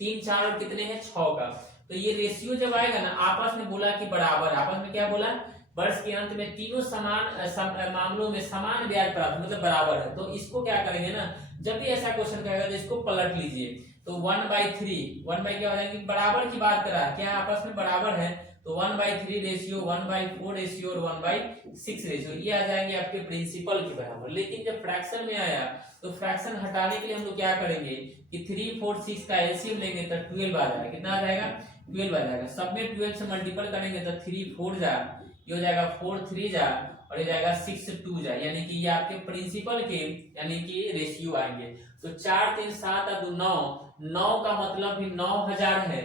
3, 4 और कितने हैं, 6 का। तो ये रेशियो जब आएगा ना, आपस में बोला कि बराबर, आपस में क्या बोला, वर्ष के अंत में तीनों समान मामलों में समान ब्याज प्राप्त, मतलब बराबर है। तो इसको क्या करेंगे ना, जब भी ऐसा क्वेश्चन कहेगा तो इसको पलट लीजिए। तो 1/3, 1 क्या हो जाएगी, बराबर की बात कर रहा है, क्या आपस में बराबर है, तो 1/3 रेशियो, 1/4 रेशियो और 1/6 रेशियो, ये आ जाएंगे आपके प्रिंसिपल के बराबर। लेकिन जब फ्रैक्शन में आया तो फ्रैक्शन हटाने के लिए हम लोग क्या करेंगे कि 3, 4, 6 का एलसीएम लेंगे तो 12 आ जाएगा, कितना आ जाएगा, 12 आ जाएगा। सब में 12 से मल्टीपल करेंगे तो 3 4 जा, ये हो जाएगा 4 3 जा, और ये जाएगा 6 2 जा, यानी कि ये आपके प्रिंसिपल के यानी कि रेशियो आएंगे। तो 4 3 7 और 2 9, 9 का मतलब भी 9,000 है,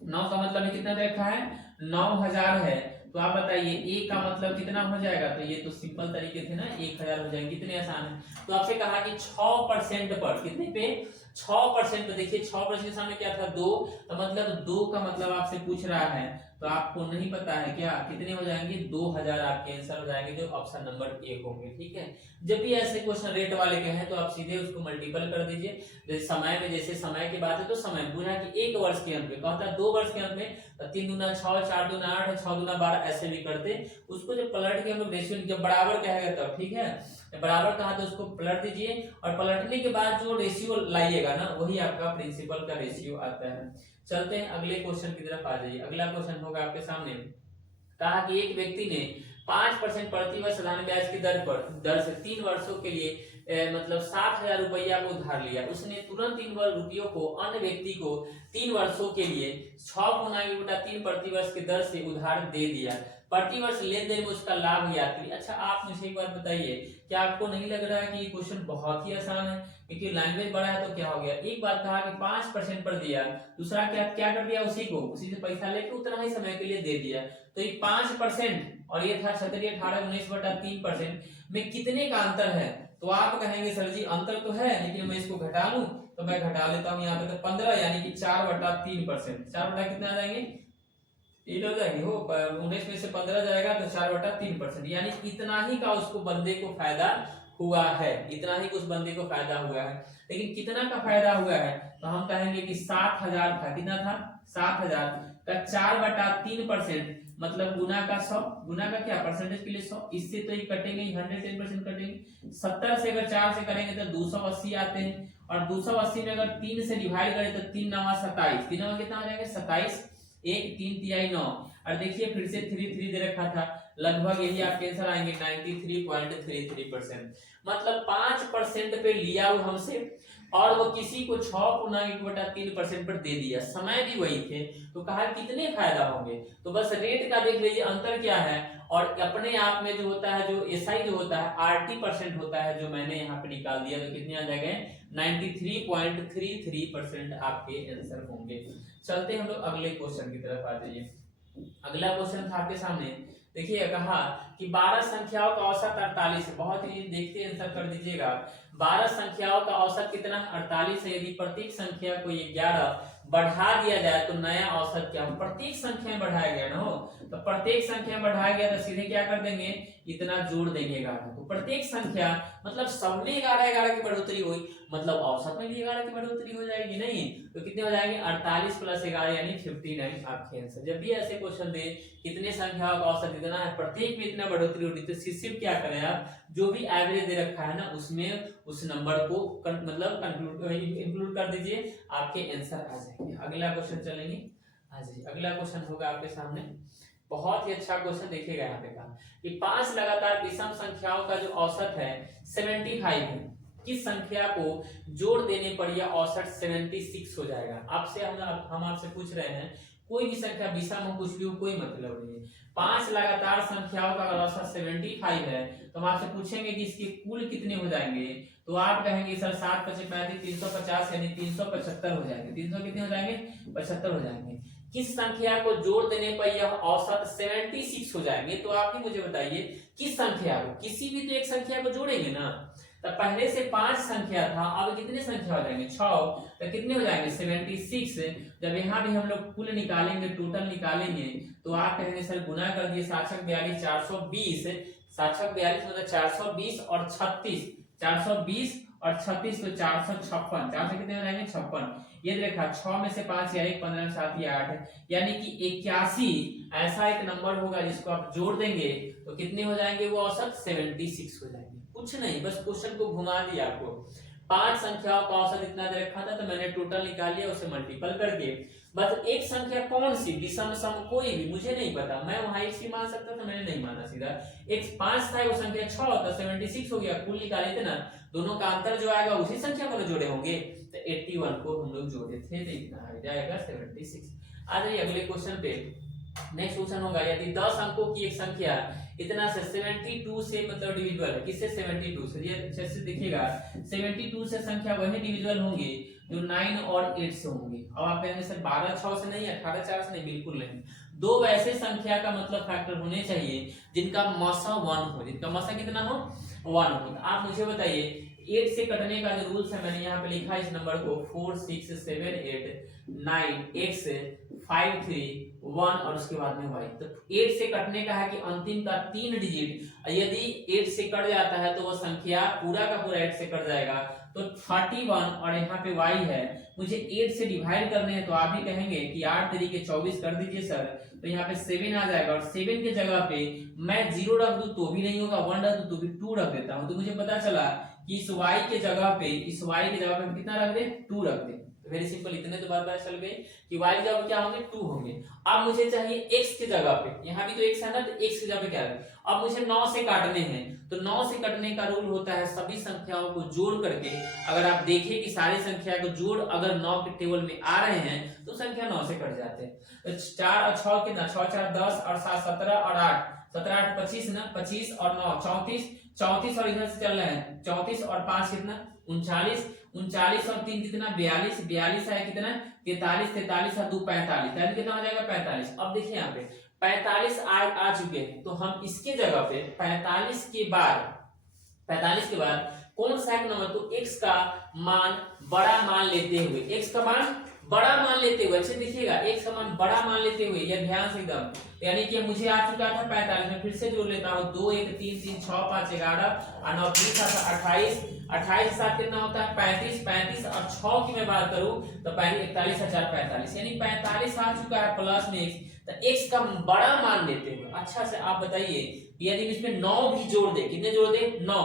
9 का मतलब कितना रखा है, 9,000 है। तो आप बताइए ए का मतलब कितना हो जाएगा, तो ये तो सिंपल तरीके से ना 1,000 हो जाएंगे, कितने आसान है। तो आपसे कहा कि 6% पर, कितने पे, 6%। तो देखिए 6% के सामने क्या था, 2, तो मतलब 2 का मतलब आपसे पूछ रहा है, तो आपको नहीं पता है क्या, कितने हो जाएंगे, 2,000 आपके आंसर हो जाएंगे, जो ऑप्शन नंबर 1 होंगे। ठीक है, जब भी ऐसे क्वेश्चन रेट वाले के हैं तो आप सीधे उसको मल्टीपल कर दीजिए। जैसे समय में, जैसे समय की बात है तो समय पूरा कि 1 वर्ष के अंत में, कहता है 2 वर्ष के अंत में, तो 3 दूना 6, 4 दूना 8, 6 दूना 12, ऐसे भी करते। उसको जब पलट के हम लोग रेशियो, जब बराबर कहेगा तब, ठीक है, बराबर कहा तो उसको पलट दीजिए, और पलटने के बाद जो रेशियो लाइएगा ना, वही आपका प्रिंसिपल का रेशियो आता है। चलते हैं अगले क्वेश्चन की तरफ, आ जाइए। अगला क्वेश्चन होगा आपके सामने, कहा कि एक व्यक्ति ने 5% प्रति वर्ष साधारण ब्याज की दर से 3 वर्षों के लिए मतलब 60,000 रुपया को उधार लिया। उसने तुरंत इन रुपयों को अन्य व्यक्ति को 3 वर्षों के लिए 6×1/3 प्रति वर्ष की दर से उधार दे दिया। प्रति वर्ष लेन देन में उसका लाभ याद करिए। अच्छा, आप मुझे एक बात बताइए, क्या आपको नहीं लग रहा है कि ये क्वेश्चन बहुत ही आसान है, क्योंकि लैंग्वेज बड़ा है तो क्या हो गया, एक बात कहा कि 5% पर दिया, दूसरा क्या क्या कर दिया, उसी से पैसा लेके उतना ही समय के लिए दे दिया। तो ये 5% और ये था 17, 18, 19/3% में कितने का अंतर है। तो आप कहेंगे सर जी अंतर तो है, लेकिन मैं इसको घटा लूं, तो मैं घटा लेता हूं यहाँ पे, तो 15 यानी कि 4/3%, 4 बटा कितना आ जाएंगे, 8 हो जाएंगे, हो 19 में से 15 जाएगा तो 4/3%, यानी इतना ही का उसको बंदे को फायदा हुआ है, इतना ही उस बंदे को फायदा हुआ है। लेकिन कितना का फायदा हुआ है, तो हम कहेंगे कि 7,000 था, कितना था, 7,000 का 4/3%, मतलब गुना का 100, गुना का क्या परसेंटेज के लिए 100, इससे तो ये कटेंगे, 110% कटेंगे। 70 से अगर 4 से करेंगे तो 280 आते हैं, और 280 में अगर 3 से डिवाइड करें तो 3 9 27, 3 9 कितना आ जाएगा 27, 1 3 3 9, और देखिए फिर से 3 3 दे रखा था, लगभग यही आपके आंसर आएंगे 93.33%। मतलब 5% पे लिया वो हमसे, और वो किसी को 6×1/3% पर दे दिया, समय भी वही थे, तो कहा कितने फायदा होंगे। तो बस रेट का देख लीजिए अंतर क्या है, और अपने आप में जो होता है, जो एसआई जो होता है 80% होता है, जो मैंने यहाँ पे निकाल दिया, तो कितने आ जाएंगे 93.33% आपके आंसर होंगे। चलते हम लोग अगले क्वेश्चन की तरफ, आ जाइए। अगला क्वेश्चन था आपके सामने, देखिए कहा कि 12 संख्याओं का औसत 48 है। बहुत ही देखते आंसर कर दीजिएगा। 12 संख्याओं का औसत कितना 48 है। यदि प्रत्येक संख्या को 11 बढ़ा दिया जाए तो नया औसत क्या हो, प्रत्येक संख्या में बढ़ाया गया ना हो, तो प्रत्येक संख्या में बढ़ाया गया तो सीधे क्या कर देंगे, इतना जोड़ देंगे 11 को। प्रत्येक संख्या मतलब सब में 11 की बढ़ोतरी हुई, मतलब औसत में भी 11 की बढ़ोतरी हो जाएगी, नहीं तो कितने हो जाएंगे 48 + 11 यानी 59 आपके आंसर। जब भी ऐसे क्वेश्चन दे कितने संख्याओं का औसत इतना है, प्रत्येक में इतना बढ़ोतरी होगी, तो सिर्फ क्या करें आप, जो भी एवरेज दे रखा है ना उसमें उस नंबर को मतलब इंक्लूड कर दीजिए, आपके आंसर आ जाएंगे। अगला क्वेश्चन चलेंगे, आ जाइए। अगला क्वेश्चन होगा आपके सामने, बहुत ही अच्छा क्वेश्चन देखिएगा। यहाँ पे कहा कि 5 लगातार विषम संख्याओं का जो औसत है 75 है, किस संख्या को जोड़ देने पर यह औसत 76 हो जाएगा। आपसे हम आपसे पूछ रहे हैं, कोई भी संख्या विषम हो, कुछ भी हो, कोई मतलब नहीं है। 5 लगातार संख्याओं का औसत 75 है, तो हम आपसे पूछेंगे कि इसके कुल कितने हो जाएंगे, तो आप कहेंगे सर 7 × 5 = 350 यानी 375 हो जाएंगे। 300 कितने हो जाएंगे 75 हो जाएंगे। किस संख्या को जोड़ देने पर यह औसत 76 हो जाएंगे, तो आप ही मुझे बताइए किस संख्या को, किसी भी तो एक संख्या को जोड़ेंगे ना, तो पहले से 5 संख्या था, अब कितने संख्या हो जाएंगे 6, तो कितने हो जाएंगे 76। जब यहाँ भी हम लोग कुल निकालेंगे, टोटल निकालेंगे, तो आप कहेंगे सर गुना कर दिए, 7 42 420, 7 42 मतलब 420 और 36, 420 और 36 तो 456, 4 से कितने हो जाएंगे 56। ये देखा 6 में से 5 या 1 15 7 या 8, यानी कि 81 ऐसा एक नंबर होगा जिसको आप जोड़ देंगे तो कितने हो जाएंगे वो औसत 76 हो जाएंगे। कुछ नहीं, बस क्वेश्चन को घुमा दिया आपको। 5 संख्याओं का औसत इतना दे रखा था तो मैंने टोटल निकाल लिया, उसे मल्टीपल करके। बस एक संख्या कौन सी, विषम सम कोई भी, मुझे नहीं पता, मैं वहां एक ही मान सकता था, मैंने नहीं माना सीधा। एक 5 था, वो संख्या 6 होता 76 हो गया, कुल निकाले थे ना, दोनों का अंतर जो आएगा उसी संख्या को जोड़े होंगे, तो 81 को हम लोग जोड़े थे, तो इतना आ जाएगा 76। आ जाइए अगले क्वेश्चन पे। नेक्स्ट क्वेश्चन होगा, यदि 10 अंकों की एक संख्या इतना से 72 से मतलब डिविजिबल है, किससे 72 से, ये अच्छे से देखिएगा, 72 से संख्या वही डिविजिबल होंगे जो 9 और 8 से होंगे। अब आप कहेंगे सर 12 6 से नहीं, 18 4 से नहीं, बिल्कुल नहीं। दो वैसे संख्या का मतलब फैक्टर होने चाहिए जिनका मसा 1 हो, जिनका मसा कितना हो 1 हो। आप मुझे बताइए 8 से कटने का जो रूल्स है, मैंने यहाँ पे लिखा इस नंबर को 4 6 7 8 9 x 5 3 1 और उसके बाद में y। तो 8 से कटने का है कि अंतिम का 3 डिजिट, यदि 8 से कट जाता है तो वो संख्या पूरा का पूरा 8 से कट जाएगा, तो 31 और यहाँ पे y है, मुझे 8 से डिवाइड करने हैं, तो आप ही कहेंगे कि 8 तरीके 24 कर दीजिए सर, तो यहाँ पे 7 आ जाएगा, और 7 के जगह पे मैं 0 रख दूं तो भी नहीं होगा, 1 रख दूं तो भी 2 रख देता हूं, तो मुझे पता चला कि इस y के जगह पे, इस y के जगह पे कितना रख दे 2 रख दे। वेरी सिंपल, इतने तो बार बार चल गए कि y की जगह क्या होंगे 2 होंगे। अब मुझे चाहिए x की जगह पे, यहाँ भी तो x है ना, तो x की जगह पे क्या है, अब मुझे 9 से काटने हैं, तो 9 से कटने का रूल होता है सभी संख्याओं को जोड़ करके, अगर आप देखें कि सारी संख्या को जोड़ अगर 9 के टेबल में आ रहे हैं तो संख्या 9 से कट जाते हैं। तो 4 और 6 कितना, 6 4 10 और 7 17 और 8 17 8 25 ना, 25 और 9 34, 34 और इधर से चल रहे हैं 34 और 5 कितना 39, 39 और 3 कितना 42, 42 है कितना 43, 43 और 2 45, यानी कितना हो जाएगा 45। अब देखिए यहाँ पे 45 आ चुके हैं, तो हम इसके जगह पे 45 के बाद कौन सा एक नंबर, तो x का मान बड़ा मान लेते हुए, x का मान बड़ा मान लेते हुए, अच्छे देखिएगा x का मान बड़ा मान लेते हुए, यह ध्यान से एकदम, यानी कि मुझे आ चुका था 45, में फिर से जोड़ लेता हूँ 2 1 3 3 6 5 11 और 9 20 28, 28 के साथ कितना होता है 35, 35 और 6 की मैं बात करूं तो 41 4 45, यानी 45 आ चुका है प्लस में x, तो x का बड़ा मान लेते हुए। अच्छा से आप बताइए यदि इसमें 9 भी जोड़ दे, कितने जोड़ दे 9,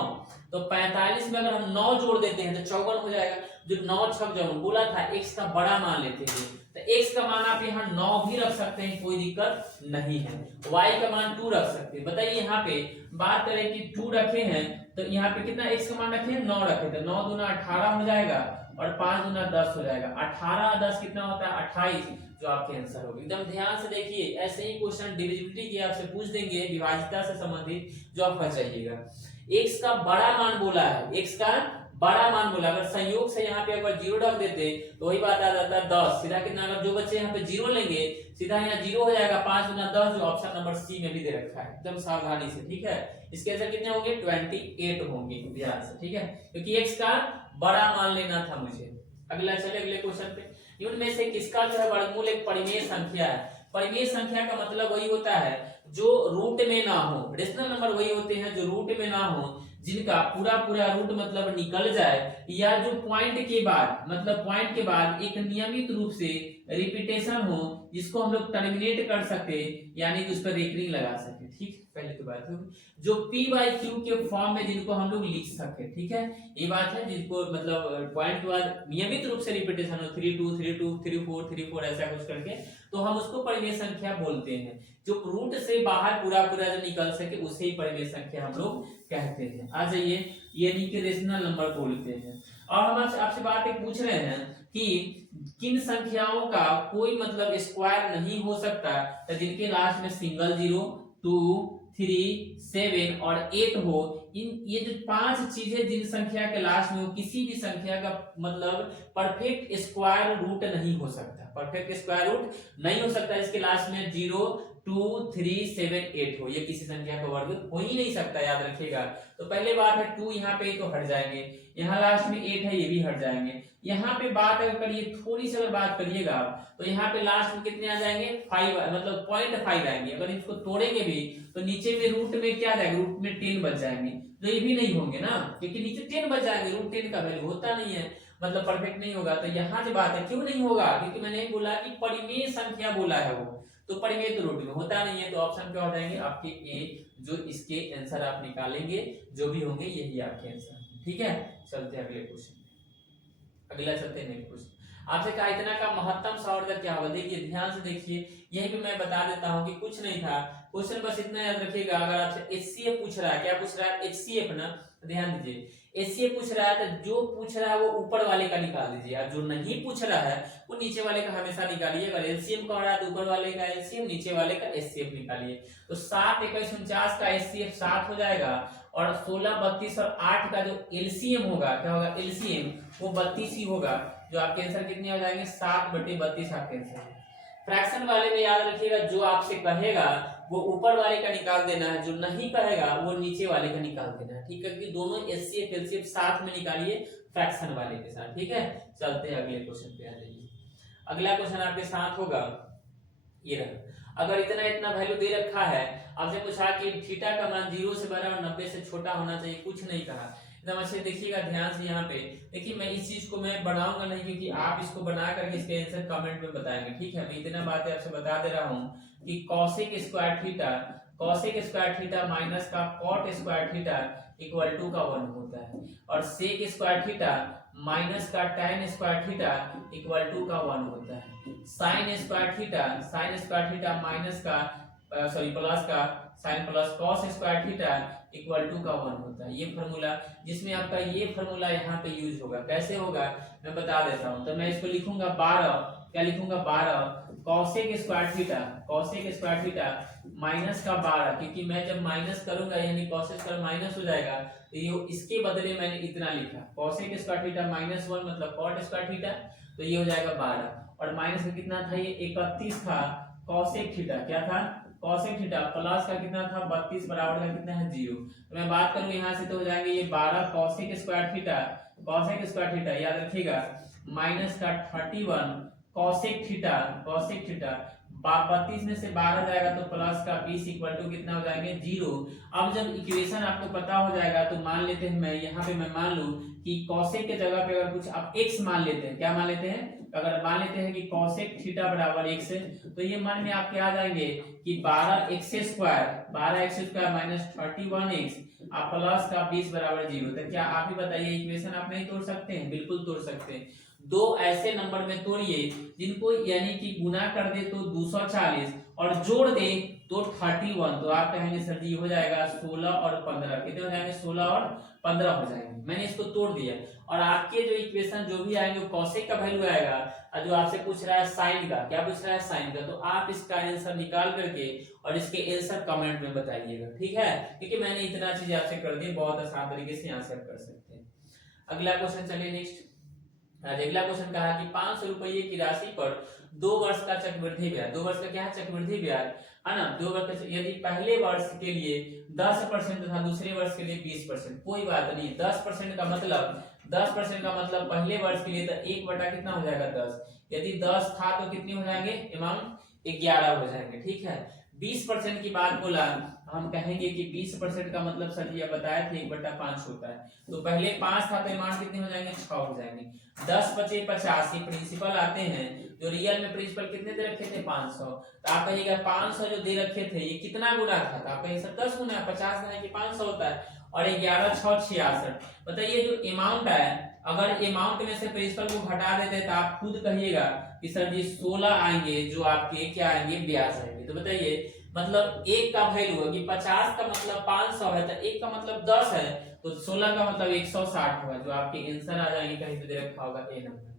तो 45 में अगर हम 9 जोड़ देते हैं तो 54 हो जाएगा, जो 9 6 54 बोला था x का बड़ा मान लेते हैं, तो x का मान आप यहाँ 9 भी रख सकते हैं, कोई दिक्कत नहीं है। y का मान 2 रख सकते हैं। बताइए यहाँ पे बात करें कि 2 रखे हैं, तो यहाँ पे कितना x का मान रखे हैं 9 रखे, तो 9 दूना 18 हो जाएगा और 5 दूना 10 हो जाएगा, 18 10 कितना होता है 28, जो आपके आंसर होगा। एकदम ध्यान से देखिए, ऐसे ही क्वेश्चन डिविजिबिलिटी के आपसे पूछ देंगे, विभाज्यता से संबंधित, जो आप बचाइएगा। x का बड़ा मान बोला है, x का बड़ा मान बोला, अगर संयोग से यहाँ पे अगर 0 रख देते तो वही बात आ जाता है 10, सीधा कितना, अगर जो बच्चे यहाँ पे 0 लेंगे सीधा यहाँ 0 हो जाएगा, 5 गुना 10, जो ऑप्शन नंबर सी में भी दे रखा है, एकदम सावधानी से, ठीक है। इसके आंसर कितने होंगे 28 होंगे, ध्यान से, ठीक है, क्योंकि x का बड़ा मान लेना था मुझे। अगला चले अगले क्वेश्चन पे, इनमें से किसका जो है वर्गमूल एक परिमेय संख्या है। परिमेय संख्या का मतलब वही होता है जो रूट में ना हो, रेशनल नंबर वही होते हैं जो रूट में ना हो, जिनका पूरा पूरा रूट मतलब निकल जाए, या जो पॉइंट के बाद मतलब पॉइंट के बाद एक नियमित रूप से रिपीटेशन हो, जिसको हम लोग टर्मिनेट कर सके, यानी कि उस पर रेकरिंग लगा सके, ठीक। पहले तो बात होगी जो p/q के फॉर्म में जिनको हम लोग लिख सके, ठीक है, ये बात है, जिनको मतलब पॉइंट के बाद नियमित रूप से रिपीटेशन हो 3 2 3 2 3 4 3 4 ऐसा कुछ करके, तो हम उसको परिमेय संख्या बोलते हैं। जो रूट से बाहर पूरा पूरा जो निकल सके उसे ही परिमेय संख्या हम लोग कहते हैं। आ जाइए, यानी कि रेशनल नंबर बोलते हैं। और हम आपसे बात एक पूछ रहे हैं कि किन संख्याओं का कोई मतलब स्क्वायर नहीं हो सकता, तो जिनके लास्ट में सिंगल 0 2 3 7 और 8 हो, इन ये जो 5 चीजें जिन संख्या के लास्ट में हो, किसी भी संख्या का मतलब परफेक्ट स्क्वायर रूट नहीं हो सकता, परफेक्ट स्क्वायर रूट नहीं हो सकता। इसके लास्ट में 0 2378 हो, ये किसी संख्या का वर्ग हो ही नहीं सकता, याद रखिएगा। तो पहले बात है 2 यहाँ पे तो हट जाएंगे, यहाँ लास्ट में 8 है, ये भी हट जाएंगे। यहाँ पे बात अगर करिए, थोड़ी सी अगर बात करिएगा आप, तो यहाँ पे लास्ट में कितने आ जाएंगे, 5, मतलब 0.5 आएंगे। अगर इसको तोड़ेंगे भी तो नीचे में रूट में क्या जाएगा, रूट में 10 बच जाएंगे, तो ये भी नहीं होंगे ना, क्योंकि नीचे 10 बच जाएंगे, रूट 10 का वैल्यू होता नहीं है, मतलब परफेक्ट नहीं होगा। तो यहाँ जो बात है, क्यों नहीं होगा, क्योंकि मैंने बोला कि परिमेय संख्या बोला है वो, तो परिमेय तो रूट में होता नहीं है, तो ऑप्शन क्या हो जाएंगे आपके ए, जो इसके आंसर आप निकालेंगे जो भी होंगे यही आपके आंसर, ठीक है। चलते हैं अगले क्वेश्चन, अगला चलते हैं नेक्स्ट क्वेश्चन। आपसे कहा इतना का महत्तम सावर्धक क्या होगा, देखिए ध्यान से देखिए, यही पे मैं बता देता हूँ कि कुछ नहीं था, क्वेश्चन बस इतना याद रखिएगा। अगर आपसे एचसीएफ पूछ रहा है, क्या पूछ रहा है, एचसीएफ ना, ध्यान दीजिए, एचसीएफ पूछ रहा है तो जो पूछ रहा है वो ऊपर वाले का निकाल दीजिए, और जो नहीं पूछ रहा है वो नीचे वाले का हमेशा निकालिए। अगर एलसीएम कह रहा है तो ऊपर वाले का एलसीएम, नीचे वाले का एचसीएफ निकालिए। तो 7, 21, 49 का एचसीएफ 7 हो जाएगा, और 16, 32 और 8 का जो एलसीएम होगा, क्या होगा एलसीएम, वो 32 ही होगा, जो आपके आंसर कितने हो जाएंगे, 7/32 आपके आंसर। फ्रैक्शन वाले में याद रखिएगा, जो आपसे कहेगा वो ऊपर वाले का निकाल देना है, जो नहीं कहेगा वो नीचे वाले का निकाल देना है, ठीक है, कि दोनों एचसीएफ एलसीएफ साथ में निकालिए फ्रैक्शन वाले के साथ, ठीक है। चलते हैं अगले क्वेश्चन पे आ जाइए। अगला क्वेश्चन आपके साथ होगा, ये रहा, अगर इतना इतना वैल्यू दे रखा है, आपसे पूछा कि थीटा का मान 0 से बड़ा और 90 से छोटा होना चाहिए, कुछ नहीं कहा, एकदम अच्छे देखिएगा ध्यान से। यहाँ पे देखिए, मैं इस चीज को मैं बनाऊंगा नहीं, क्योंकि आप इसको बना करके इसके आंसर कमेंट में बताएंगे, ठीक है। मैं इतना बातें आपसे बता दे रहा हूँ कि कॉसेक स्क्वायर थीटा माइनस का cot square theta equal to का 1 होता है, और सेक स्क्वायर थीटा माइनस का tan square theta equal to का 1 होता है। साइन स्क्वायर थीटा माइनस का प्लस का sine plus cos square theta equal to का 1 होता है। ये फॉर्मूला, जिसमें आपका ये फॉर्मूला यहाँ पे यूज होगा, कैसे होगा मैं बता देता हूँ। तो मैं इसको लिखूंगा 12, क्या लिखूंगा 12 कॉसेक स्क्वायर थीटा माइनस का 12, क्योंकि मैं जब माइनस करूंगा यानी कॉसेक स्क्वायर माइनस हो जाएगा, तो ये इसके बदले मैंने इतना लिखा, कॉसेक स्क्वायर थीटा -1 मतलब कॉट स्क्वायर थीटा, तो ये हो जाएगा 12, और माइनस का कितना था, ये 31 था कॉसेक थीटा, क्या था कॉसेक थीटा, प्लस का कितना था 32 बराबर का कितना है 0। तो मैं बात करूं यहाँ से, तो हो जाएंगे ये 12 कॉसेक स्क्वायर थीटा याद रखिएगा, माइनस का 31 कॉसेक थीटा 32 में से 12 जाएगा तो प्लस का 20 इक्वल टू कितना हो जाएंगे 0। अब जब इक्वेशन आपको पता हो जाएगा, तो मान लेते हैं, मैं यहाँ पे मैं मान लूं कि कॉसेक के जगह पे अगर कुछ आप x मान लेते हैं, क्या मान लेते हैं, अगर मान लेते हैं कि कॉसेक थीटा बराबर x, तो ये मन में आपके आ जाएंगे कि 12x स्क्वायर माइनस 31x आप प्लस का 20 बराबर 0। तो क्या आप ही बताइए, इक्वेशन आप नहीं तोड़ सकते हैं, बिल्कुल तोड़ सकते हैं। दो ऐसे नंबर में तोड़िए जिनको यानी कि गुना कर दे तो 240 और जोड़ दे तो 31, तो आप कहेंगे सर जी हो जाएगा 16 और 15, कितने हो जाएंगे 16 और 15 हो जाएंगे। मैंने इसको तोड़ दिया, और आपके जो इक्वेशन जो भी आएंगे कॉसेक का वैल्यू आएगा, और जो आपसे पूछ रहा है साइन का, क्या पूछ रहा है साइन का, तो आप इसका आंसर निकाल करके और इसके आंसर कमेंट में बताइएगा, ठीक है, क्योंकि मैंने इतना चीज आपसे कर दी, बहुत आसान तरीके से आंसर कर सकते हैं। अगला क्वेश्चन चलिए नेक्स्ट। अगला क्वेश्चन कहा कि 500 रुपये की राशि पर 2 वर्ष का चक्रवृद्धि ब्याज, 2 वर्ष का क्या है चक्रवृद्धि ब्याज है ना, 2 वर्ष का, यदि पहले वर्ष के लिए 10% था, दूसरे वर्ष के लिए 20%, कोई बात नहीं, 10% का मतलब पहले वर्ष के लिए तो 1 कितना हो जाएगा 10, यदि 10 था तो कितनी हो जाएंगे अमाउंट 11 हो जाएंगे, ठीक है। 20% की बात बोला, हम कहेंगे कि 20% का मतलब सर जी बताया थे 1/5 होता है, तो पहले 5 था तो अमाउंट कितने हो जाएंगे 6 हो जाएंगे। 10 बचे 50, ये प्रिंसिपल आते हैं, जो रियल में प्रिंसिपल कितने दे रखे थे 500, तो आप कहिएगा 500 जो दे रखे थे ये कितना गुना था, तो आप कहिए सर 10 गुना, 50 गुना कि 500 होता है, और 11 6 66। बताइए जो अमाउंट है, अगर अमाउंट में से प्रिंसिपल को घटा देते तो आप खुद कहिएगा कि सर जी 16 आएंगे, जो आपके क्या आएंगे ब्याज आएंगे। तो बताइए मतलब 1 का वैल्यू है कि 50 का मतलब 500 है, तो 1 का मतलब 10 है, तो 16 का मतलब 160 होगा, जो आपके आंसर आ जाएंगे, कहीं पे दे रखा होगा ए नंबर में।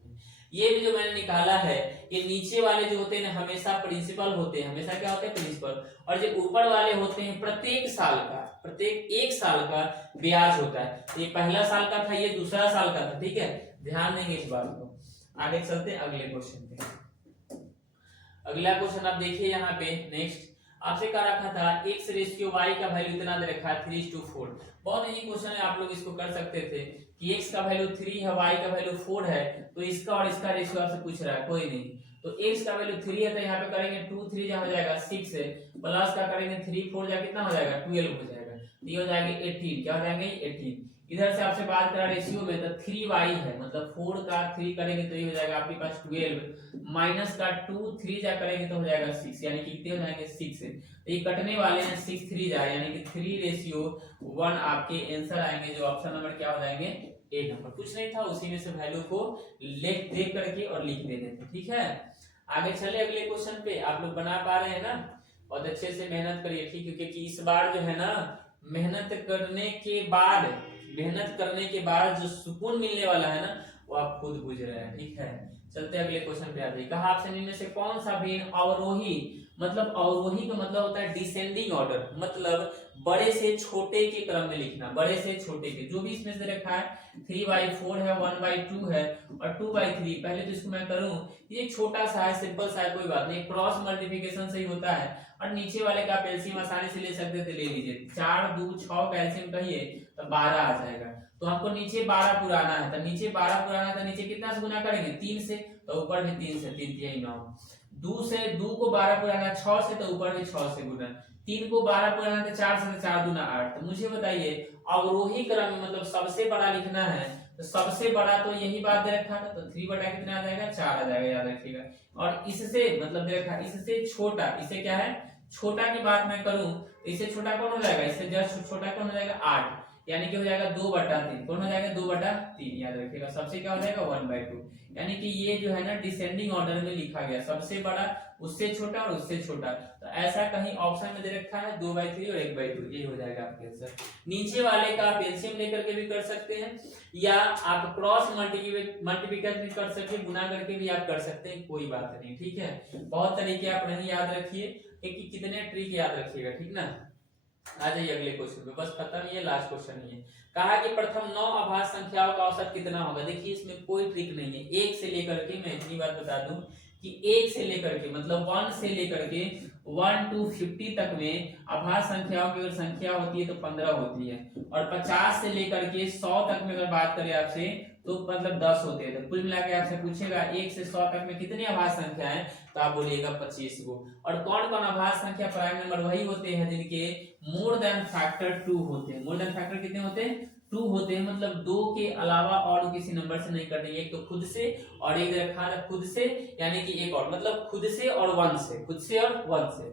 ये भी जो मैंने निकाला है, ये नीचे वाले जो होते हैं हमेशा प्रिंसिपल होते हैं, हमेशा क्या होते हैं प्रिंसिपल, और जो ऊपर वाले होते हैं प्रत्येक 1 साल का ब्याज होता है। ये पहला साल का था, ये दूसरा साल का था, ठीक है, ध्यान देंगे इस बात को। आगे चलते हैं अगले क्वेश्चन पे। अगला क्वेश्चन आप देखिए यहाँ पे नेक्स्ट, आपसे कह रखा था x रेशियो y का वैल्यू इतना दे रखा है 3:4। बहुत इजी क्वेश्चन है, आप लोग इसको कर सकते थे कि x का वैल्यू 3 है, y का वैल्यू 4 है, तो इसका और इसका रेशियो आपसे पूछ रहा है, कोई नहीं। तो x का वैल्यू 3 है तो यहाँ पे करेंगे 2 3 जा हो जाएगा 6 है, प्लस का करेंगे 3 4 जा कितना हो जाएगा 12 हो जाएगा, ये हो जाएगा 18। क्या हो जाएंगे 18। इधर से आपसे बात करा रेशियो में, तो 3y है, मतलब 4 का 3 करेंगे तो ये हो जाएगा आपके पास 12, माइनस का 2 3 जा करेंगे तो हो जाएगा 6, यानी कि कितने हो जाएंगे 6 है। तो ये कटने वाले हैं 6 3 जाए, यानी कि 3:1 आपके आंसर आएंगे, जो ऑप्शन नंबर क्या हो जाएंगे ए नंबर। कुछ नहीं था, उसी में से वैल्यू को देख करके और लिख देने थे, ठीक है। आगे चले अगले क्वेश्चन पे, आप लोग बना पा रहे हैं ना, बहुत अच्छे से मेहनत करिए, ठीक है, क्योंकि इस बार जो है ना मेहनत करने के बाद जो सुकून मिलने वाला है ना वो आप खुद बुझ रहे हैं, ठीक है। चलते अगले क्वेश्चन पे आते हैं। कहा आपसे निम्न में से कौन सा भिन्न अवरोही, मतलब अवरोही का मतलब होता है डिसेंडिंग ऑर्डर, मतलब बड़े से छोटे के क्रम में लिखना, बड़े से छोटे के, जो भी इसमें से रखा है 3/4 है, 1/2 है और 2/3। पहले तो इसको मैं करूं, ये छोटा सा है, सिंपल सा है, कोई बात नहीं, क्रॉस मल्टीप्लिकेशन से ही होता है। और नीचे वाले का एलसीएम आसानी से ले सकते थे, ले लीजिए, 4 2 6 का एलसीएम कहिए तो 12 आ जाएगा। तो हमको नीचे 12 पुराना है, तो नीचे 12 पुराना है, तो नीचे कितना से गुना करेंगे 3 से, तो ऊपर में 3 से, 3 3 9, 2 को 12 पुराना 6 से, तो ऊपर में 6 से गुना, 3 को 12 पुराना तो 4 से, 4 दूना 8। तो मुझे बताइए अवरोही क्रम में मतलब सबसे बड़ा लिखना है, तो सबसे बड़ा तो यही बात दे रखा था, तो 3 बटा कितना आ जाएगा 4 आ जाएगा, याद रखिएगा। और इससे मतलब दे रखा, इससे छोटा, इसे क्या है छोटा की बात मैं करूं तो इससे छोटा कौन हो जाएगा, इससे जस्ट छोटा कौन हो जाएगा 8, यानी कि हो जाएगा 2/3, कौन हो जाएगा 2/3, याद रखिएगा। सबसे क्या हो जाएगा 1/2, यानी कि ये जो है ना डिसेंडिंग ऑर्डर में लिखा गया, सबसे बड़ा उससे छोटा और उससे छोटा। तो ऐसा कहीं ऑप्शन में दे रखा है 2/3 और 1/2, ये हो जाएगा आपके आंसर। नीचे वाले का आप एलसीएम लेकर के भी कर सकते हैं, या आप क्रॉस मल्टीप्लिकेशन भी कर सकते हैं, गुना करके भी आप कर सकते हैं, कोई बात नहीं, ठीक है। बहुत तरीके आप नहीं याद रखिए, कि कितने ट्रिक याद रखिएगा, ठीक ना। आ जाइए अगले क्वेश्चन पे, बस खत्म, ये लास्ट क्वेश्चन ही है। कहा कि प्रथम 9 अभाज्य संख्याओं का औसत कितना होगा। देखिए इसमें कोई ट्रिक नहीं है, 1 से लेकर के, मैं इतनी बात बता दूं कि 1 से लेकर के मतलब 1 से लेकर के 1 to 50 तक में अभाज्य संख्याओं की अगर संख्या होती है तो 15 होती है, और 50 से लेकर के 100 तक में अगर बात करें आपसे तो मतलब 10 होते हैं। तो कुल मिला के आपसे पूछेगा 1 से 100 तक में कितनी अभाज्य संख्या है, तो आप बोलिएगा 25 को। और कौन कौन अभाज्य संख्या प्राइम नंबर वही होते हैं जिनके मोर देन फैक्टर 2 होते हैं। मोर देन फैक्टर कितने होते हैं 2 होते हैं, मतलब 2 के अलावा और किसी नंबर से नहीं करते, एक तो खुद से और एक रखा है खुद से, यानी कि एक और, मतलब खुद से और 1 से, खुद से और 1 से।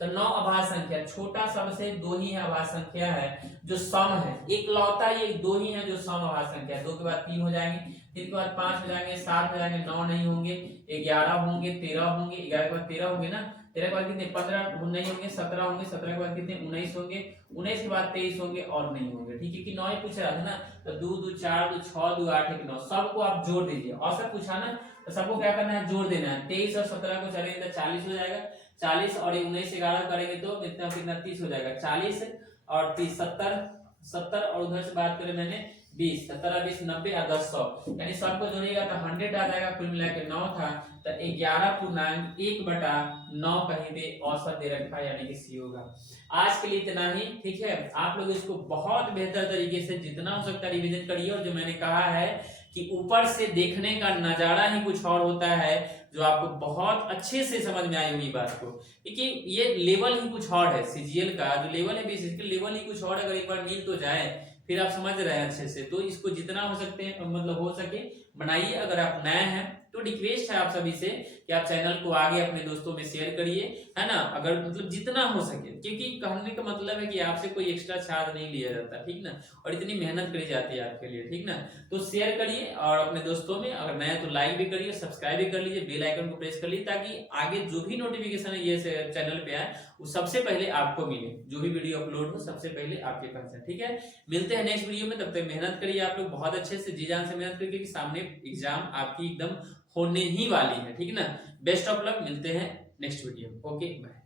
तो 9 अभाज्य संख्या, छोटा सबसे 2 ही अभाज्य संख्या है जो सम है, एक लौता ये 2 ही है जो सम अभाज्य संख्या है। 2 के बाद 3 हो जाएंगे, 3 के बाद 5 हो जाएंगे, 7 हो जाएंगे, 9 नहीं होंगे, 11 होंगे, 13 होंगे, 11 के बाद 13 होंगे ना, 13 के बाद कितने 15 नहीं होंगे, 17 होंगे, 17 के बाद कितने 19 होंगे, 19 के बाद 23 होंगे और नहीं होंगे, ठीक है। कि 9 ही पूछ रहा था ना, तो 2 2 4 2 6 2 8 1 9 सबको आप जोड़ दीजिए, औसत पूछा ना तो सबको क्या करना है जोड़ देना है। 23 और 17 को चलेंगे तो 40 हो जाएगा, 40 और 19 11 करेंगे तो कितना कितना 30 हो जाएगा, 40 और 30 70 और उधर से बात करें मैंने 20, 17 20 90 और 10 100, यानी सबको जोड़िएगा तो 100 आ जाएगा। कुल मिला के 9 था, तो 11.1/9 कहीं पे औसत दे रखा है, यानी कि सी होगा। आज के लिए इतना ही, ठीक है। आप लोग इसको बहुत बेहतर तरीके से जितना हो सकता है रिवीजन करिए, और जो मैंने कहा है कि ऊपर से देखने का नजारा ही कुछ और होता है, जो आपको बहुत अच्छे से समझ में आई हुई बात को, क्योंकि ये लेवल ही कुछ और है, सीजीएल का जो लेवल है बेसिस का लेवल ही कुछ और, अगर एक बार मिल तो जाए फिर आप समझ रहे हैं अच्छे से। तो इसको जितना हो सकते हैं मतलब हो सके बनाइए। अगर आप नए हैं तो रिक्वेस्ट है आप सभी से कि आप चैनल को आगे अपने दोस्तों में शेयर करिए, है ना, अगर मतलब जितना हो सके, क्योंकि कहने का मतलब है कि आपसे कोई एक्स्ट्रा चार्ज नहीं लिया जाता, ठीक ना, और इतनी मेहनत करी जाती है आपके लिए, ठीक ना। तो शेयर करिए और अपने दोस्तों में, अगर नए तो लाइक भी करिए, सब्सक्राइब भी कर लीजिए, बेल आइकन को प्रेस कर लीजिए, ताकि आगे जो भी नोटिफिकेशन है ये चैनल पे आए वो सबसे पहले आपको मिले, जो भी वीडियो अपलोड हो सबसे पहले आपके पास है, ठीक है। मिलते हैं नेक्स्ट वीडियो में, तब तक मेहनत करिए आप लोग बहुत अच्छे से, जी जान से मेहनत करिए, क्योंकि सामने एग्जाम आपकी एकदम होने ही वाली है, ठीक ना। बेस्ट ऑफ लक, मिलते हैं नेक्स्ट वीडियो, ओके बाय।